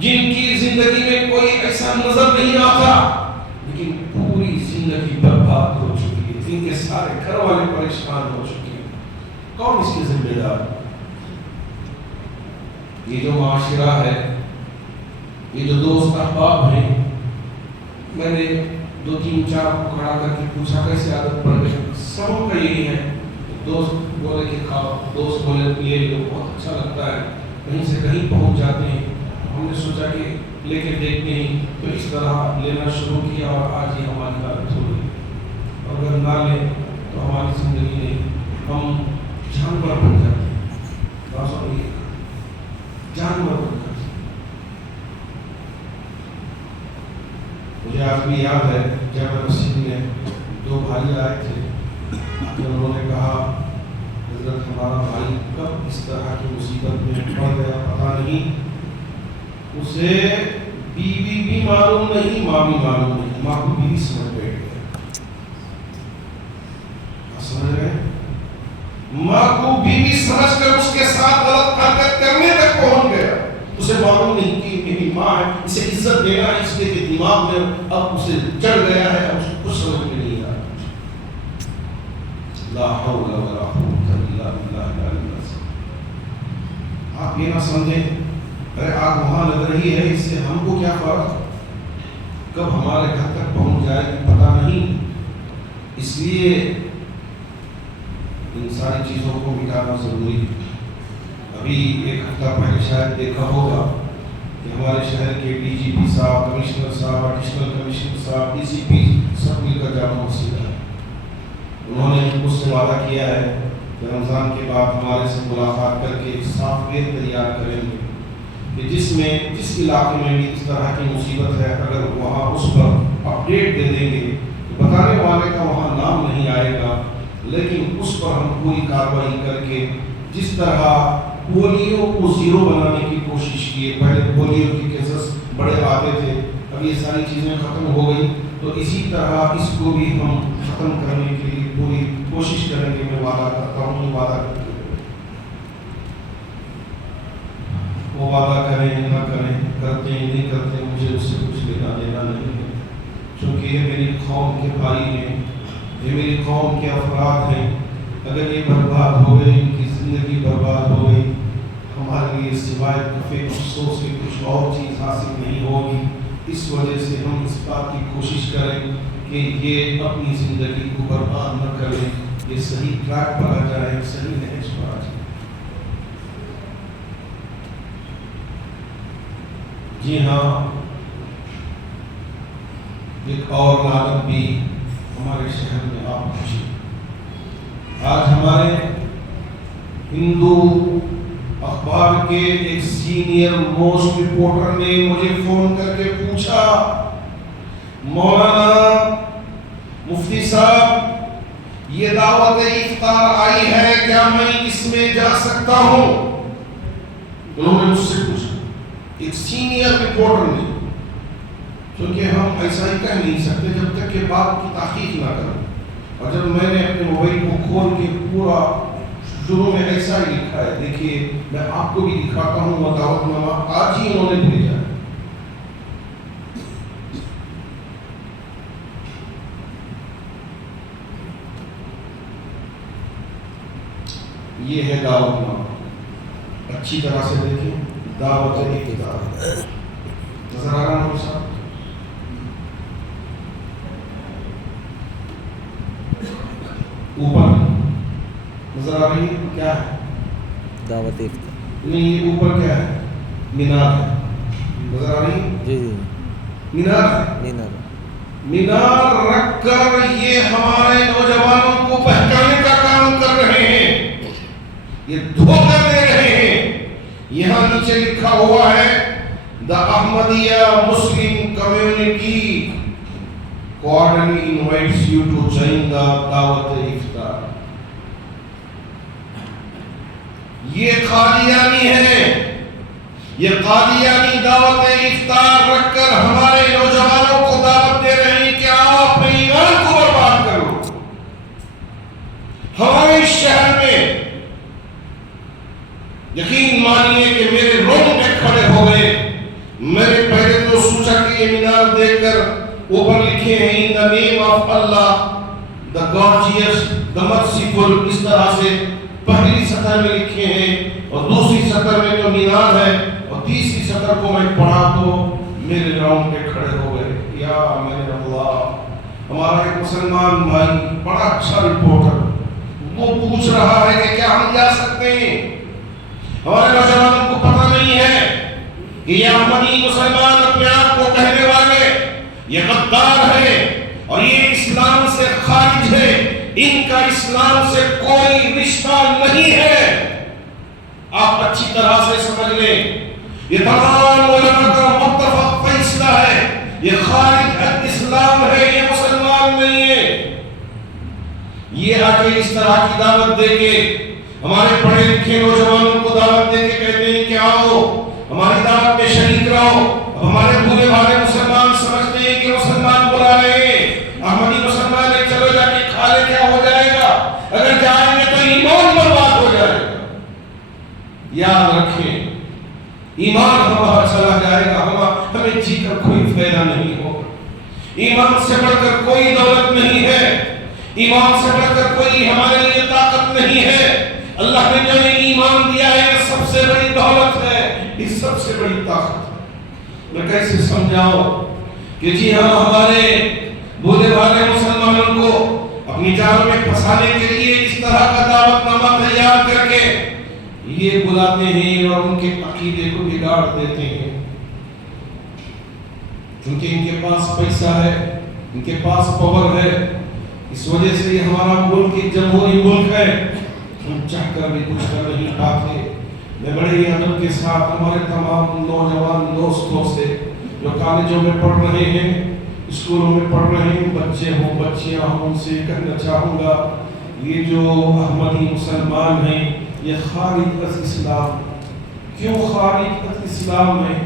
جن کی زندگی میں کوئی ایسا نظر نہیں آتا، لیکن پوری زندگی برباد ہو چکی ہے. ان کے سارے گھر والے پریشان ہو چکے ہیں. کون اس کے ذمہ دار؟ یہ جو معاشرہ ہے، یہ جو دوست احباب ہیں. میں نے 2-3-4 کو کھڑا کر کے پوچھا کیسے عادت پڑ گئی. سب کا یہی ہے. دوست بولے کہ کھاؤ، دوست بولے یہ لو، بہت اچھا لگتا ہے، کہیں سے کہیں پہنچ جاتے ہیں. ہم نے سوچا کہ لے کے دیکھتے ہیں، تو اس طرح لینا شروع کیا، اور آج یہ ہماری حالت ہو گئی. اور اگر نہ لیں تو ہماری زندگی میں ہم جانور بن جاتے ہیں. جانور بن جاتے ہیں. مجھے آج بھی یاد ہے جب مسجد میں 2 بھائی آئے تھے، انہوں نے کہا حضرت ہمارا بھائی کب اس طرح کی مصیبت میں پڑ گیا پتہ نہیں. اسے بیوی بھی معلوم نہیں، ماں بھی معلوم نہیں. ماں کو بیوی سمجھ بیٹھ گیا. سمجھ رہے ہیں؟ ماں کو بیوی سمجھ کر اس کے ساتھ غلط حرکت کرنے تک پہنچ گیا. اسے معلوم نہیں کہ میری ماں ہے، اسے عزت دینا ہے، اس لیے کہ دماغ میں اب اسے چڑھ گیا ہے، اب اس کو کچھ سمجھ میں نہیں آ رہا. لا حول ولا قوة الا بالله العلی العظیم. آپ یہ نہ سمجھیں ارے آگ وہاں لگ رہی ہے، اس سے ہم کو کیا فرق، کب ہمارے گھر تک پہنچ جائے گی پتہ نہیں. اس لیے ان ساری چیزوں کو مٹانا ضروری ہے. ابھی 1 ہفتہ پہلے شاید دیکھا ہوگا کہ ہمارے شہر کے ڈی جی پی صاحب، کمشنر صاحب، ایڈیشنل کمشنر صاحب، ڈی سی پی سب مل کر جامع مسجد ہے. انہوں نے مجھ سے وعدہ کیا ہے کہ رمضان کے بعد ہمارے سے ملاقات کر کے سافٹ ویئر تیار کریں گے کہ جس علاقے میں بھی اس طرح کی مصیبت ہے، اگر وہاں اس پر اپڈیٹ دے دیں گے تو بتانے والے کا وہاں نام نہیں آئے گا، لیکن اس پر ہم پوری کارروائی کر کے جس طرح پولیو کو زیرو بنانے کی کوشش کی ہے. پہلے پولیو کے کیسز بڑے آتے تھے، اب یہ ساری چیزیں ختم ہو گئی، تو اسی طرح اس کو بھی ہم ختم کرنے کے لیے پوری کوشش کریں گے. میں وعدہ کرتا ہوں، وعدہ کرتے ہیں، وہ وعدہ کریں نہ کریں، کرتے کرتے ہیں نہیں کرتے مجھے اس سے کچھ لینا دینا نہیں ہے، چونکہ یہ میری قوم کے بھائی ہیں، یہ میری قوم کے افراد ہیں۔ اگر یہ برباد ہو گئے، ان کی زندگی برباد ہو گئی، ہمارے لیے سوائے کفے افسوس کے کچھ اور چیز حاصل نہیں ہوگی۔ اس وجہ سے ہم اس بات کی کوشش کریں کہ یہ اپنی زندگی کو برباد نہ کریں، یہ صحیح ٹریک پر آ جائے، صحیح نہج پر آ جائے۔ جی ہاں، ایک اور لعنت بھی ہمارے شہر میں آ پہنچی۔ آج ہمارے ہندو اخبار کے ایک سینئر موسٹ رپورٹر نے مجھے فون کر کے پوچھا، مولانا مفتی صاحب یہ دعوت افطار آئی ہے، کیا میں اس میں جا سکتا ہوں؟ انہوں نے مجھ سے پوچھا، ایک سینئر رپورٹر نے، کیونکہ ہم ایسا ہی کہہ نہیں سکتے جب تک کہ بات کی تحقیق نہ کریں۔ اور جب میں نے اپنے موبائل کو کھول کے پورا شروع میں ایسا ہی لکھا ہے، دیکھیے میں آپ کو بھی دکھاتا ہوں، وہ دعوت نامہ آج ہی انہوں نے بھیجا ہے۔ یہ ہے دعوت نامہ، اچھی طرح سے دیکھیں، دعوت افطار نظر آ رہا ہے صاحب؟ اوپر نظر آ رہی ہے کیا ہے؟ دعوت افطار نہیں، یہ اوپر کیا ہے؟ مینار ہے، نظر آ رہی ہے؟ جی جی مینار ہے۔ مینار مینار رکھ کر یہ ہمارے نوجوانوں کو بہکانے کا کام کر رہے ہیں، یہ دھوکہ دے رہے ہیں۔ یہاں نیچے لکھا ہوا ہے The Ahmadiyya Muslim Community cordially invites you to join the Dawat Iftar۔ یہ قادیانی ہے، یہ قادیانی دعوت افطار رکھ کر ہمارے نوجوانوں کو دعوت دے رہے ہیں کہ آپ اپنے ایمان کو برباد کرو۔ ہمارے شہر میں یقین مانیے کہ میرے رونگٹے کھڑے ہو گئے۔ میں نے پہلے تو سوچا کہ یہ مینار دیکھ کر اوپر لکھے ہیں in the name of Allah the gorgeous the merciful، اس طرح سے پہلی سطر میں لکھے ہیں، اور دوسری سطر میں تو مینار ہے، اور تیسری سطر کو میں پڑھا تو میرے رونگٹے کھڑے ہو گئے۔ یا میرے اللہ، ہمارا ایک مسلمان بھائی بڑا اچھا رپورٹر، وہ پوچھ رہا ہے کہ کیا ہم جا سکتے ہیں؟ ہمارے نوجوانوں کو پتہ نہیں ہے کہ یہ احمدی مسلمان اپنے آپ کو کہنے والے یہ غدار ہے اور یہ اسلام سے خارج ہے، ان کا اسلام سے کوئی رشتہ نہیں ہے۔ آپ اچھی طرح سے سمجھ لیں، یہ تمام علماء کا متفق فیصلہ ہے، یہ خارج اسلام ہے، یہ مسلمان نہیں ہے۔ یہ آ کے اس طرح کی دعوت دے کے ہمارے پڑھے لکھے نوجوانوں کو دعوت دے کے کہتے ہیں کہ آؤ ہماری دعوت میں شریک رہو۔ اب ہمارے بھولے بھالے مسلمان سمجھتے ہیں کہ مسلمان بلا رہے ہیں، احمدی مسلمان ہے، چلو جا کے کھا لے، کیا ہو جائے گا؟ اگر جائیں گے تو ایمان برباد ہو جائے گا۔ یاد رکھیں، ایمان ہمارا چلا جائے گا، ہمیں جی کر کوئی فائدہ نہیں ہوگا۔ ایمان سے بڑھ کر کوئی دولت نہیں ہے، ایمان سے بڑھ کر کوئی ہمارے لیے طاقت نہیں ہے۔ اللہ نے جو ایمان دیا ہے یہ سب سے بڑی دولت ہے، یہ سب سے بڑی طاقت ہے۔ میں کیسے سمجھاؤں کہ جی ہاں ہمارے بھولے بھالے مسلمانوں کو اپنی جال میں پھنسانے کے لیے اس طرح کا دعوت نامہ تیار کر کے یہ بلاتے ہیں اور ان کے عقیدے کو بگاڑ دیتے ہیں، کیونکہ ان کے پاس پیسہ ہے، ان کے پاس پاور ہے۔ اس وجہ سے یہ ہمارا ملک ایک جمہوری ملک ہے، ہم چاہ کر بھی کچھ کر نہیں پاتے۔ میں بڑے ہی ادب کے ساتھ ہمارے تمام نوجوان دوستوں سے جو کالجوں میں پڑھ رہے ہیں، اسکولوں میں پڑھ رہے ہیں، بچے ہوں بچیاں ہوں، ان سے کہنا چاہوں گا یہ جو احمدی مسلمان ہیں یہ خارج از اسلام۔ کیوں خارج از اسلام ہے؟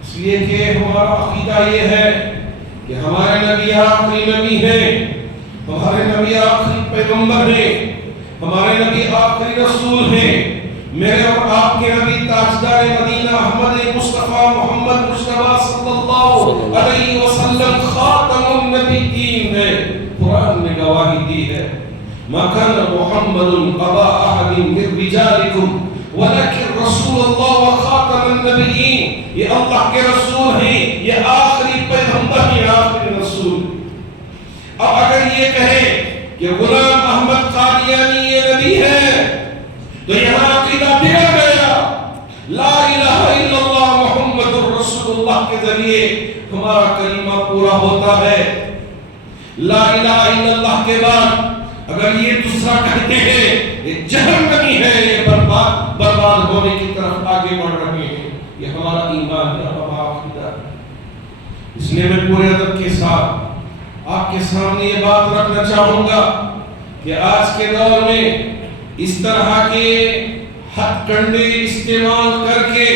اس لیے کہ ہمارا عقیدہ یہ ہے کہ ہمارے نبی آخری نبی ہیں، ہمارے نبی آخری پیغمبر ہیں، ہمارے نبی آخری رسول ہیں، میرے اور آپ کے نبی تاجدار مدینہ احمد مصطفیٰ محمد مصطفیٰ صلی اللہ علیہ وسلم خاتم النبیین ہے. قرآن نے گواہی دی ہے ما كان محمد ابا احد من رجالکم ولكن رسول اللہ وخاتم النبیین. یہ اللہ کے رسول ہیں, یہ آخری پیغمبر ہیں, آخری رسول. اب اگر یہ کہیں کہ غلام احمد قادیانی یہ نبی ہے تو یہاں عقیدہ بگڑ گیا. لا الہ الا اللہ محمد رسول اللہ کے ذریعے ہمارا کلمہ پورا ہوتا ہے. لا الہ الا اللہ کے بعد اگر یہ دوسرا کہتے ہیں یہ جہنمی ہے, یہ برباد ہونے کی طرف آگے بڑھ رہے ہیں, یہ ہمارا ایمان ہے, ہمارا عقیدہ ہے. اس لیے میں پورے ادب کے ساتھ آپ کے سامنے یہ بات رکھنا چاہوں گا کہ آج کے دور میں اس طرح کے ہتھ کنڈے استعمال کر کے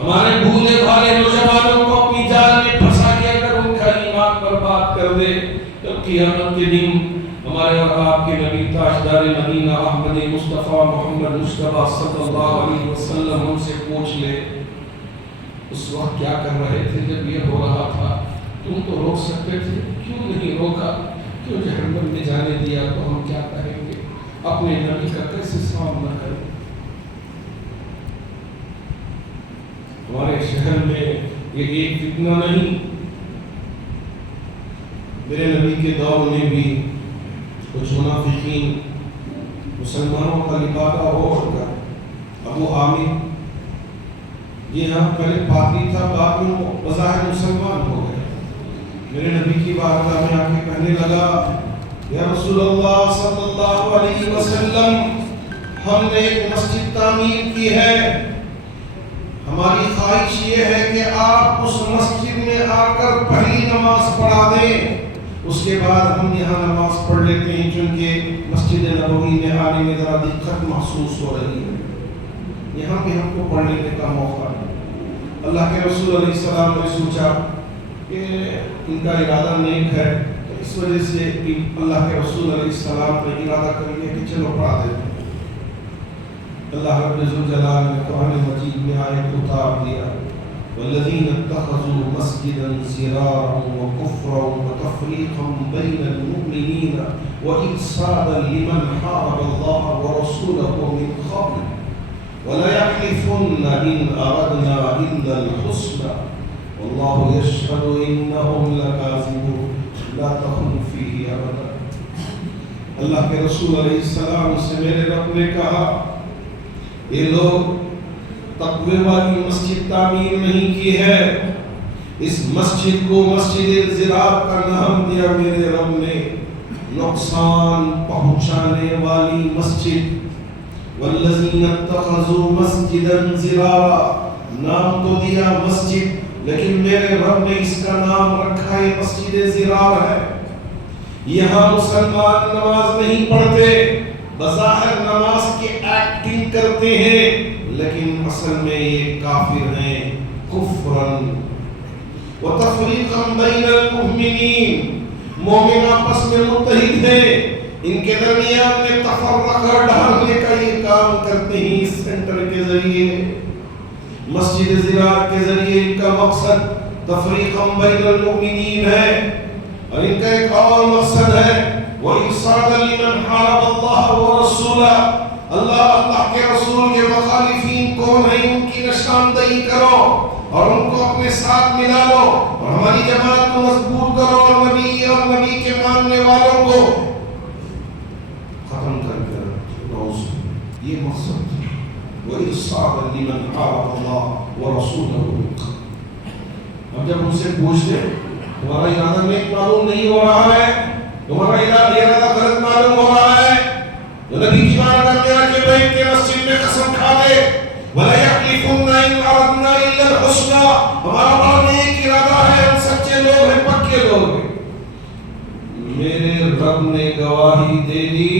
ہمارے بھولے بھالے نوجوانوں کو اپنی جال میں پھنسا کے اگر ان کا ایمان برباد کر دے تو قیامت کے دن ہمارے اور آپ کے نبی تاجدار مدینہ احمد مصطفیٰ محمد مصطفیٰ صلی اللہ علیہ وسلم ہم سے پوچھ لے اس وقت کیا کر رہے تھے جب یہ ہو رہا تھا, تم تو روک سکتے تھے, کیوں نہیں روکا, کیوں جہنم میں جانے دیا, تو ہم کیا کہیں گے, اپنے نبی کا کیسے سامنا کریں. ہمارے شہر میں یہ ایک فتنہ نہیں, میرے نبی کے دور میں بھی کچھ منافقین مسلمانوں کا لبادہ اوڑھ کر, ابو عامر یہ ہاں پہلے پادری تھا, بعد میں بظاہر مسلمان ہو گئے, میرے نبی کی بارگاہ میں آ کے کہنے لگا یا رسول اللہ صلی اللہ علیہ وسلم, ہم نے ایک مسجد تعمیر کی ہے, ہماری خواہش یہ ہے کہ آپ اس مسجد میں آ کر پہلی نماز پڑھا دیں, اس کے بعد ہم یہاں نماز پڑھ لیتے ہیں, چونکہ مسجد نبوی میں آنے میں ذرا دقت محسوس ہو رہی ہے, یہاں بھی ہم کو پڑھ لینے کا موقع ہے. اللہ کے رسول علیہ السلام نے سوچا کہ ان کا ارادہ نیک ہے, تو اس وجہ سے اللہ کے رسول علیہ السلام نے ارادہ کر لیا کہ چلو پڑھا دیتے ہیں. اللہ رب الجلال نے قرآن مجید میں آیت اتار دیا والذین اتخذوا مسجدا ضرارا وکفرا وتفریقا بین المؤمنین وارصادا لمن حارب اللہ ورسولہ من قبل وَلَيَحْلِفُنَّ إِنْ أَرَدْنَا إِلَّا الْحُسْنَى وَاللَّهُ يَشْهَدُ إِنَّهُمْ لَكَاذِبُونَ لَا تَخُنْ فِيهِ أَبَدًا. اللہ کے رسول علیہ السلام سے میرے رب نے کہا یہ لوگ تقوی والی مسجد تعمیر نہیں کی ہے, اس مسجد کو مسجد ضرار کا نام دیا میرے رب نے, نقصان پہنچانے والی مسجد. والذین اتخذوا مسجدا ضرارا, نام تو دیا مسجد, لیکن میرے رب نے اس کا نام رکھا ہے مسجد ضرار ہے. یہاں مسلمان نماز نہیں پڑھتے, بظاہر نماز کی ایکٹنگ کرتے ہیں, لیکن اصل میں یہ کافر ہیں, کفرن وتفریقا بین المؤمنین, مومن آپس میں متحد ہیں, ان کے درمیان میں تفرقہ ڈالنے کا یہ کام کرتے ہیں اس سینٹر کے ذریعے, مسجد ضرار کے ذریعے. ان کا مقصد تفریقا بین المؤمنین ہے, اور ان کا ایک اور مقصد ہے وَإِرْصَادًا لِمَنْ حَارَبَ اللَّهَ وَرَسُولَهُ, اللہ کے رسول کے مخالفین کون ہیں ان کی نشاندہی کرو اور ان کو اپنے ساتھ ملا لو, اور ہماری جماعت کو مضبوط کرو, اور نبی اور نبی کے ماننے والوں کو ختم کر کے یہ مقصد ہے. وَإِرْصَادًا لِمَنْ حَارَبَ اللَّهَ وَرَسُولَهُ. اب جب ان سے پوچھتے تمہارا ارادہ نیک معلوم نہیں ہو رہا ہے, تمہارا ارادہ غلط معلوم ہو رہا ہے, تو نبی کی بارگاہ میں آ کے بیٹھ کے مسجد میں قسم کھا دے وَلَيَحْلِفُنَّ إِنْ أَرَدْنَا إِلَّا الْحُسْنَى, ہمارا بڑا نیک ارادہ ہے, ہم سچے لوگ ہیں, پکے لوگ ہیں. میرے رب نے گواہی دے دی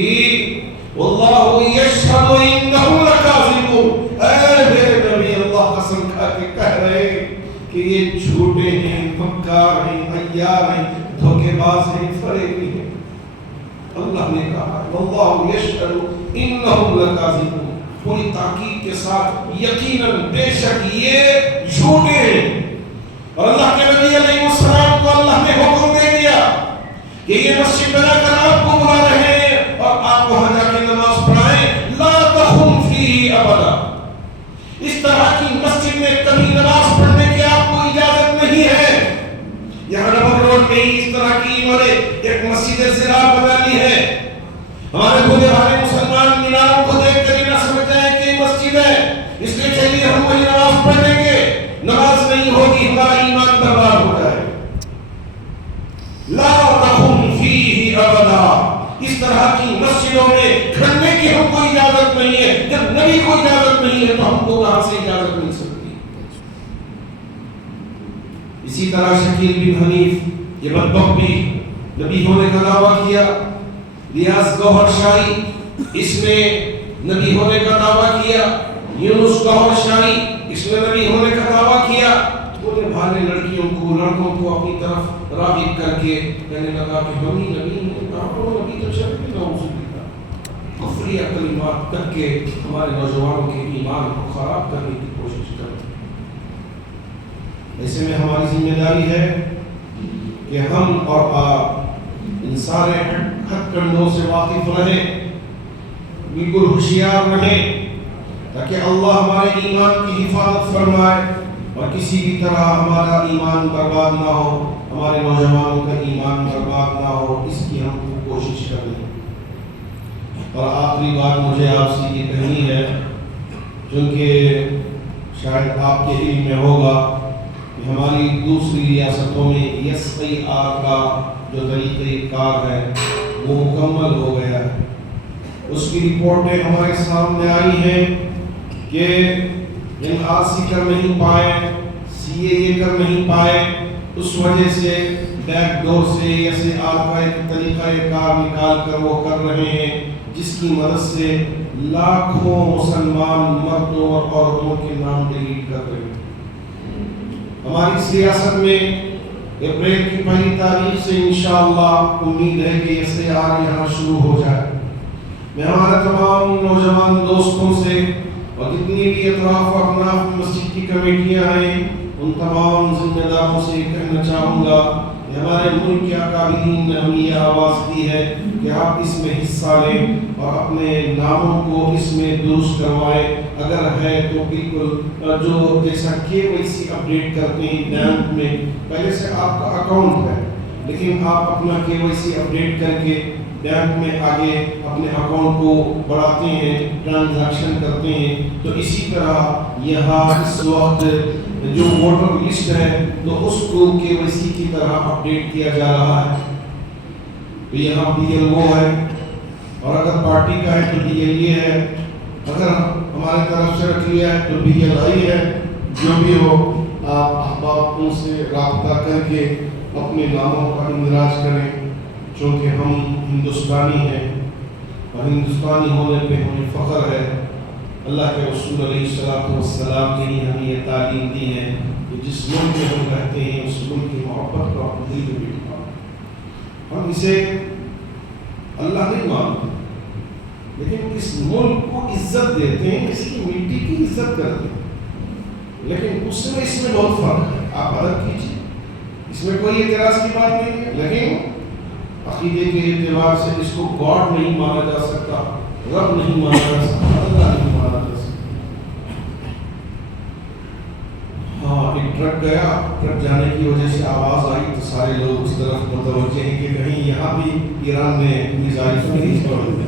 وَاللَّهُ يَشْهَدُ إِنَّهُمْ لَكَاذِبُونَ. اے میرے نبی, اللہ قسم کھا کے کہہ رہے کہ یہ جھوٹے ہیں, مکار ہیں, عیار ہیں, دھوکے باز ہیں, فریبی ہیں. اللہ نے کہا واللہ یشہد انہم لکاذبون, پوری تاکید کے ساتھ یقیناً بے شک یہ جھوٹے ہیں. اور اللہ کے نبی علیہ السلام کو اللہ نے حکم دے دیا کہ یہ مسجد بنا کر آپ کو بلا رہے ہیں اور آپ وہاں جا کے نماز پڑھائیں. لا تقم فیہ ابدا. اس طرح کی مسجد میں کبھی نماز پڑھنے کی آپ کو اجازت نہیں ہے. یہاں ڈبل روڈ میں اس طرح کی انہوں نے ایک مسجد زراعت بنا لی ہے. ہمارے بھولے بھالے مسلمان میناروں کو دیکھ کر نہ سمجھ جائیں کہ یہ مسجد ہے اس لیے چلیے ہم وہی نماز پڑھ لیں گے. نماز نہیں ہوگی ہمارا ایمان برباد ہو جائے. لا تقم فیہ ابدا. اس طرح کی مسجدوں میں کھڑنے کی ہم کو اجازت نہیں ہے. جب نبی کو اجازت نہیں ہے تو ہم کو کہاں سے اجازت مل سکتی. اسی طرح شکیل بن حنیف یہ بدبخت بھی نبی ہونے کا دعویٰ کیا. ریاض گوہر شاہی اس نے نبی ہونے کا دعویٰ کیا. یونس گوہر شاہی اس نے نبی ہونے کا دعویٰ کیا. بولے بھالے لڑکیوں کو لڑکوں کو اپنی طرف راغب کر کے کہنے لگا کہ ہم ہی نبی ہیں. نبی تو چلتے نعوذ باللہ کفریہ کلمات کر کے ہمارے نوجوانوں کے ایمان کو خراب کرنے کی کوشش کر رہے. ایسے میں ہماری ذمہ داری ہے کہ ہم اور آپ ان سارے ہتھ کنڈوں سے واقف رہیں, بالکل ہوشیار رہیں تاکہ اللہ ہمارے ایمان کی حفاظت فرمائے اور کسی بھی طرح ہمارا ایمان برباد نہ ہو, ہمارے نوجوانوں کا ایمان برباد نہ ہو. اس کی ہم کوشش کریں. اور آخری بات مجھے آپ سے یہ کہنی ہے, چونکہ شاید آپ کے علم میں ہوگا کہ ہماری دوسری ریاستوں میں SIR کا جو طریقہ کار ہے وہ مکمل ہو گیا ہے. اس کی رپورٹیں ہمارے سامنے آئی ہیں کہ NRC کر نہیں پائے, CAA کر نہیں پائے. اس وجہ سے بیک ڈور سے SIR کا ایک طریقہ کار نکال کر وہ کر رہے ہیں جس کی مدد سے لاکھوں مسلمان مردوں اور عورتوں کے نام ڈیلیٹ کر رہے ہیں. ہماری سیاست میں اپریل کی پہلی تاریخ سے انشاءاللہ امید ہے کہ SIR یہاں شروع ہو جائے. میں ہمارے تمام نوجوان دوستوں سے اور جتنی بھی اطراف و اکناف مسجد کی کمیٹیاں ہیں ان تمام ذمہ داروں سے کہنا چاہوں گا کہ ہمارے ملک کے اکابرین نے ہمیں یہ آواز دی ہے کہ آپ اس میں حصہ لیں اور اپنے ناموں کو اس میں درست کروائیں. اگر ہے تو بالکل جو جیسا KYC اپڈیٹ کرتے ہیں بینک میں, پہلے سے آپ کا اکاؤنٹ ہے لیکن آپ اپنا KYC اپڈیٹ کر کے بینک میں آگے اپنے اکاؤنٹ کو بڑھاتے ہیں, ٹرانزیکشن کرتے ہیں. تو اسی طرح یہاں اس وقت جو ووٹر لسٹ ہے تو اس کو KYC کی طرح اپڈیٹ کیا جا رہا ہے. تو یہاں BLO ہے اور اگر پارٹی کا ہے تو DLA ہے, اگر ہمارے طرف سے رکھ لیا ہے تو BLI ہے. جو بھی ہو آپ احباب ان سے رابطہ کر کے اپنے ناموں کا اندراج کریں, چونکہ ہم ہندوستانی ہیں اور ہندوستانی ہونے پہ ہمیں فخر ہے. اللہ کے رسول علیہ السلام نے ہمیں یہ تعلیم دی ہے کہ جس ملک میں ہم رہتے ہیں اس ملک کی محبت کو اپنے دل میں بٹھا. ہم اسے اللہ نہیں مانتے لیکن اس ملک کو عزت دیتے ہیں, اس کی مٹی کی عزت کرتے ہیں, لیکن اس میں بہت فرق ہے. آپ ادب کیجیے, اس میں کوئی اعتراض کی بات نہیں ہے, لیکن عقیدے کے اعتبار سے اس کو گاڈ نہیں مانا جا سکتا, رب نہیں مانا جا سکتا, اللہ نہیں مانا جا سکتا. ہاں ایک ٹرک گیا, ٹرک جانے کی وجہ سے آواز آئی تو سارے لوگ اس طرف متوجہ ہیں کہ کہیں یہاں بھی ایران میں میزائل تو نہیں چھوڑے.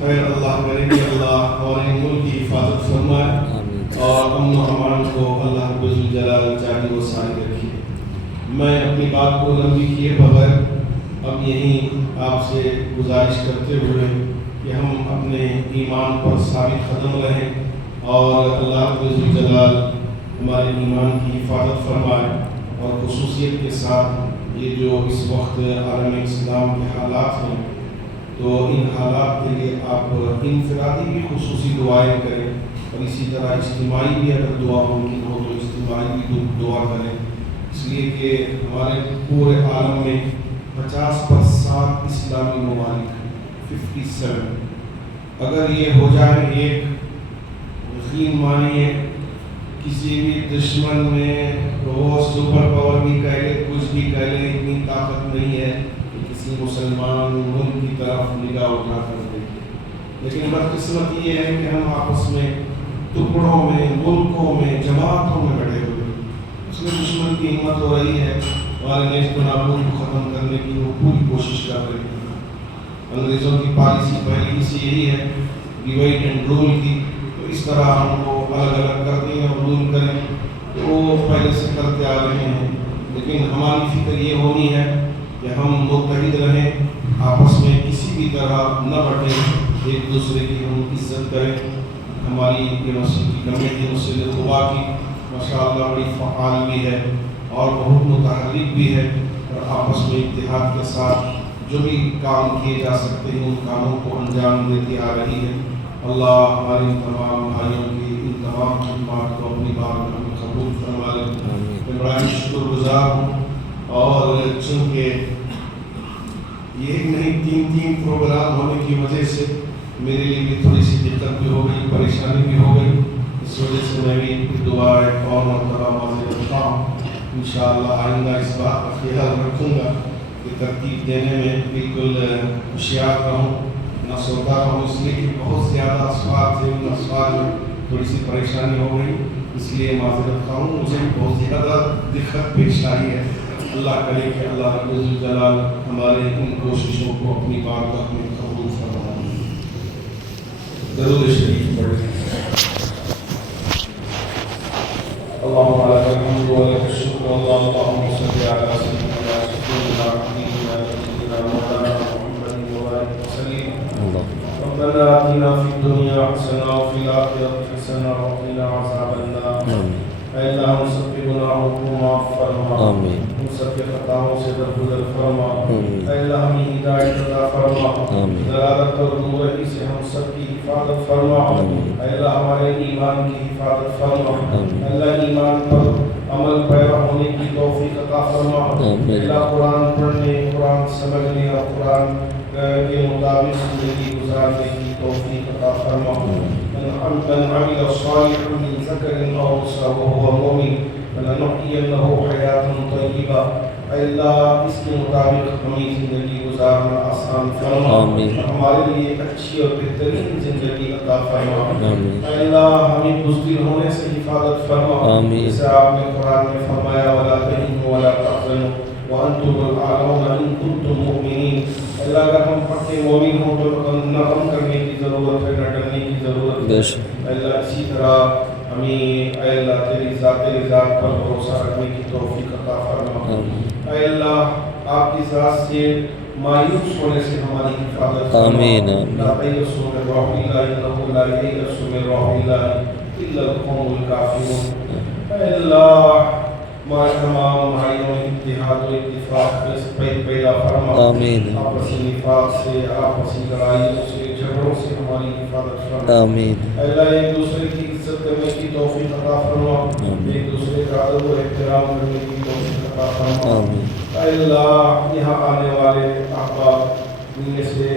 خیر اللہ کرے کہ اللہ ہمارے ملک کی حفاظت فرمائے اور امن و امان کو اللہ رب الجلال جاری و ساری رکھے. میں اپنی بات کو لمبی کیے بغیر اب یہیں آپ سے گزارش کرتے ہوئے کہ ہم اپنے ایمان پر ثابت قدم رہیں اور اللہ رب الجلال ہمارے ایمان کی حفاظت فرمائے. اور خصوصیت کے ساتھ یہ جو اس وقت عالم اسلام کے حالات ہیں تو ان حالات کے لیے آپ انفرادی بھی خصوصی دعائیں کریں اور اسی طرح اجتماعی بھی اگر دعا ممکن ہو تو اجتماعی بھی دعا کریں, اس لیے کہ ہمارے پورے عالم میں 50% اسلامی ممالک ہیں. 57. اگر یہ ہو جائے ایک یقین مانیے کسی بھی دشمن میں وہ سپر پاور بھی کہہ لے کچھ بھی کہہ لے اتنی طاقت نہیں ہے کہ کسی مسلمان ملک کی طرف نگاہ اٹھا کر دیکھے. لیکن بدقسمت یہ ہے کہ ہم آپس میں ٹکڑوں میں ملکوں میں جماعتوں میں بڑے ہوئے. اس میں دشمن کی ہمت ہو رہی ہے ہمارے نیست و نابود کو ختم کرنے کی وہ پوری کوشش کر رہی ہے. انگریزوں کی پالیسی پہلی سے یہی ہے ڈیوائڈ اینڈ رول کی. تو اس طرح ہم کو الگ الگ کر دیں اور رول کریں تو وہ پہلے سے کرتے آ رہے ہیں. لیکن ہماری فکر یہ ہونی ہے کہ ہم متحد رہیں آپس میں کسی بھی طرح نہ بٹیں ایک دوسرے کی ہم عزت کریں. ہماری یونیورسٹی کی کمیٹی مسجد قباء کی ماشاءاللہ بڑی فعال بھی ہے اور بہت متحرک بھی ہے اور آپس میں اتحاد کے ساتھ جو بھی کام کیے جا سکتے ہیں ان کاموں کو انجام دیتی آ رہی ہے. اللہ ہمارے ان تمام بھائیوں کی ان تمام خدمات کو اپنی بارگاہ میں قبول فرما لے. میں بڑا شکر گزار ہوں اور چونکہ یہ ایک نہیں تین پروگرام ہونے کی وجہ سے میرے لیے بھی تھوڑی سی دقت بھی ہو گئی پریشانی بھی ہو گئی. اس وجہ سے میں بھی دعا اور مرتبہ معذرت رکھتا ہوں. انشاءاللہ آئندہ اس بات کا خیال رکھوں گا کہ ترتیب دینے میں بالکل ہوشیار رہوں نہ سوتا رہوں. اس لیے کہ بہت زیادہ اسوار تھے ان اسوار میں تھوڑی سی پریشانی ہو گئی اس لیے معذرت خواہ ہوں. مجھے بہت زیادہ دقت پیش آئی ہے. اللہ کرے کہ اللہ رب الجلال ہمارے ان کوششوں کو اپنی بارگاہ میں قبول فرمائے. درود شریف پڑھیں. اللهم لك الحمد ولك الشكر اللهم صل على سيدنا رسولنا حبيبنا مولانا محمد وعلى وسلم. ربنا آتنا في الدنيا حسنة وفي الآخرة حسنة وقنا عذاب النار. اے اللہ ہم سب کے گناہوں کو معاف فرما. ہم سب کے خطاؤں سے درگزر فرما. اے اللہ ہمیں ہدایت عطا فرما. ضلالت اور گمراہی سے ہم سب کی حفاظت فرما. اے اللہ ہمارے ایمان کی حفاظت فرما. اے اللہ ایمان پر عمل پیرا ہونے کی توفیق عطا فرما. اے اللہ قرآن پڑھنے قرآن سمجھنے اور قرآن کے مطابق زندگی گزارنے کی توفیق عطا فرما. من عمل صالحا من ذكر أو أنثى وهو مؤمن فلنحيينه حياة طيبة. اے اللہ اس کے مطابق ہمیں زندگی گزارنا آسان فرما. ہمارے لیے اچھی اور بہترین زندگی عطا فرما. اے اللہ ہمیں بزدل ہونے سے حفاظت فرما. جیسے آپ نے قرآن میں فرمایا ولا تهنوا ولا تحزنوا وانتم الاعلون ان کنتم مؤمنین. اللہ اگر ہم پکے مومن ہوں تو نہ غم کرنے کی ضرورت ہے نہ ڈرنے کی ضرورت ہے. اللہ اسی طرح ہمیں اے اللہ تیری ذات پر بھروسہ رکھنے کی توفیق عطا فرما. اے اللہ آپ کی ذات سے مایوس ہونے سے ہماری حفاظت فرما. آمین. لا تیأسوا من روح اللہ انہ لا ییأس من روح اللہ الا القوم الکافرون. اے اللہ ہمارے تمام بھائیوں اتحاد و اتفاق پیدا فرما. آمین. آپسی نفاق سے آپسی لڑائیوں سے جھگڑوں سے ہماری حفاظت فرما. آمین. اے اللہ ایک دوسرے کی عزت کرنے کی توفیق عطا فرما. ایک دوسرے کا ادب و احترام کرنے کی توفیق عطا فرما. اے اللہ یہاں آنے والے احباب ان میں سے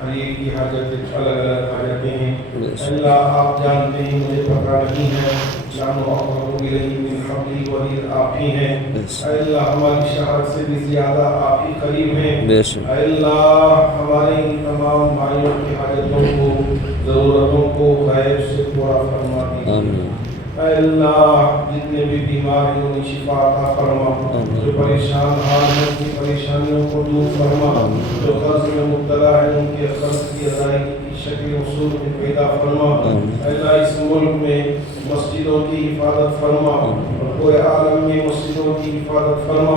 ہر ایک کی حاجت الگ الگ حاجتیں ہیں. اے اللہ آپ جانتے ہیں مجھے پتہ نہیں ہے جانو اقرب الیہ من حبل الورید آپ ہی ہیں. اے اللہ ہماری شہادت سے بھی زیادہ آپ ہی قریب ہیں. اے اللہ ہمارے ان تمام بھائیوں کی حاجتوں کو ضرورتوں کو غیب سے پورا فرما دیجیے. اے اللہ جتنے بھی بیمار ہیں انہیں شفا عطا فرما. جو پریشان حال ہیں ان کی پریشانیوں کو دور فرما. جو قرض میں مبتلا ہے ان کے قرض کی ادائیگی کی شکل وصول میں پیدا فرما. اے اللہ اس ملک میں مسجدوں کی حفاظت فرما اور پورے عالم میں مسجدوں کی حفاظت فرما.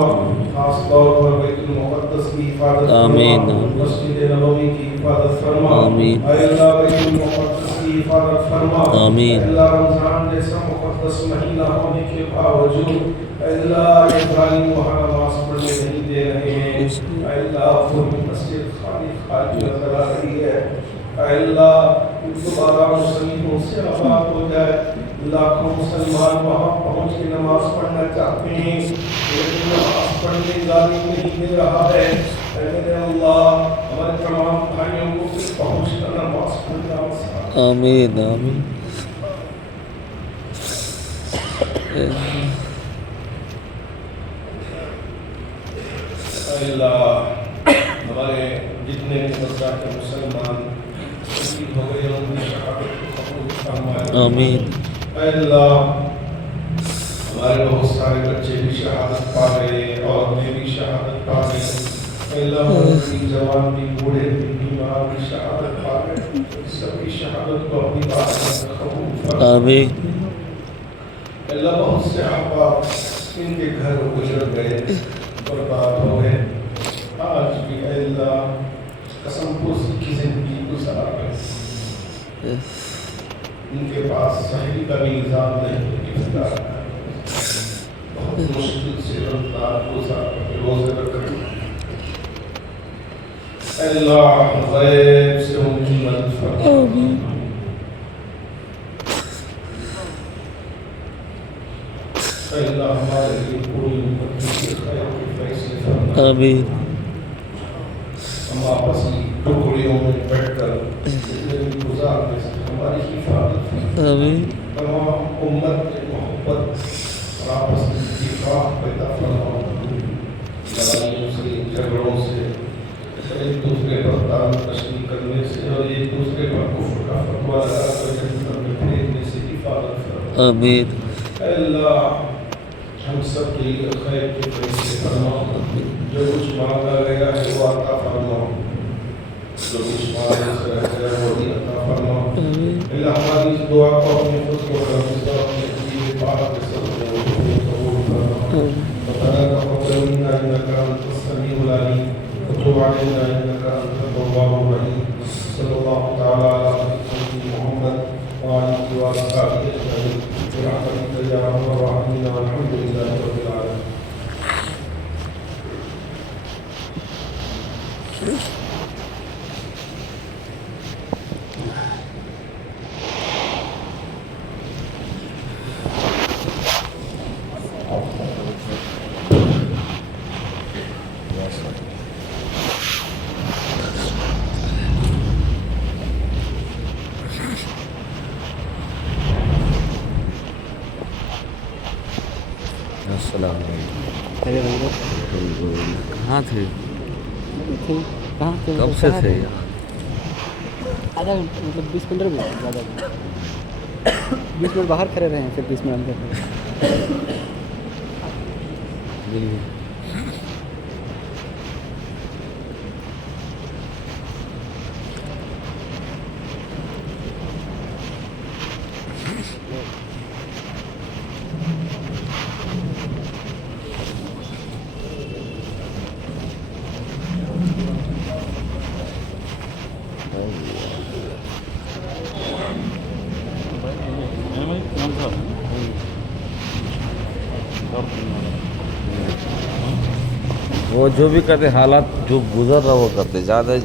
خاص طور پر بیت المقدس کی حفاظت فرما. مسجد نبوی کی حفاظت فرما. اے اللہ بیت المقدس کی حفاظت فرما. اے اللہ رمضان جیسا مقدس مہینہ ہونے کے باوجود اے اللہ یہ ظالم وہاں نماز پڑھنے نہیں دے رہے ہیں. اے اللہ پوری مسجد خالی نظر آ رہی ہے. اے اللہ دوبارہ مسلموں سے آباد ہو جائے. لاکھوں مسلمان وہاں پہنچ کے نماز پڑھنا چاہتے ہیں لیکن نماز پڑھنے ظالم نہیں دے رہا ہے. اے میرے اللہ ہمارے تمام بھائیوں کو آمین آمین اللہ ہمارے جتنے مسلمان شہید ہو گئے ان کی شہادت کو قبول فرمائے. آمین اللہ ہمارے بہت سارے بچے بھی شہادت پا گئے اور میں بھی شہادت پا گئے. اللہ کی جوان بھی بوڑھے بھی بیمار بھی شہادت پا گئے. سب کی شہادت کو اپنی بات میں قبول فرمائے. آمین اللہ بہت سے احباب ان کے گھر گزر گئے برباد ہو گئے. آج بھی اے اللہ قسم پرسی کی زندگی گزار گئے. ان کے پاس صحیح کا بھی نظام نہیں افطار کا بہت مشکل سے رمضان گزار روزے رکھتے. اے اللہ غیب سے ان کی مدد فرما. اے اللہ ہمارے لیے پوری امت کے خیر کے فیصلے فرما. آمین ہم آپس کی ٹکڑیوں میں بیٹھ کر زندگی گزارنے سے ہماری حفاظت فرما. آمین تمام امت میں محبت اور آپس میں اتفاق پیدا فرما. لڑائیوں سے جھگڑوں سے ایک دوسرے پر تان تشنی کرنے سے اور ایک دوسرے پر کفر کا فتویٰ لگا کر جہنم میں پھینکنے سے حفاظت فرما. آمین اے اللہ ہم سب کے لیے خیر کے فیصلے فرما. جو کچھ مانگا گیا ہے وہ عطا فرما. جو کچھ مانگنے سے رہ گیا وہ بھی عطا فرما. اللہ ہماری اس دعا کو اپنے فضل و کرم سے اپنے حبیب پاک کے صدقے میں قبول فرما. ربنا تقبل منا انك انت السميع العليم وتب علينا انك انت التواب الرحيم. صلى الله تعالى على سيدنا محمد وعلى اله واصحابه اجمعين برحمتك يا ارحم الراحمين والحمد لله رب العالمين. السلام علیکم. کہاں تھے؟ کہاں تھے؟ کب سے تھے یہاں؟ آدھا مطلب 20-15 منٹ زیادہ 20 منٹ باہر کھڑے رہے ہیں پھر 20 منٹ اندر. وہ جو بھی کرتے حالات جو گزر رہا وہ کرتے زیادہ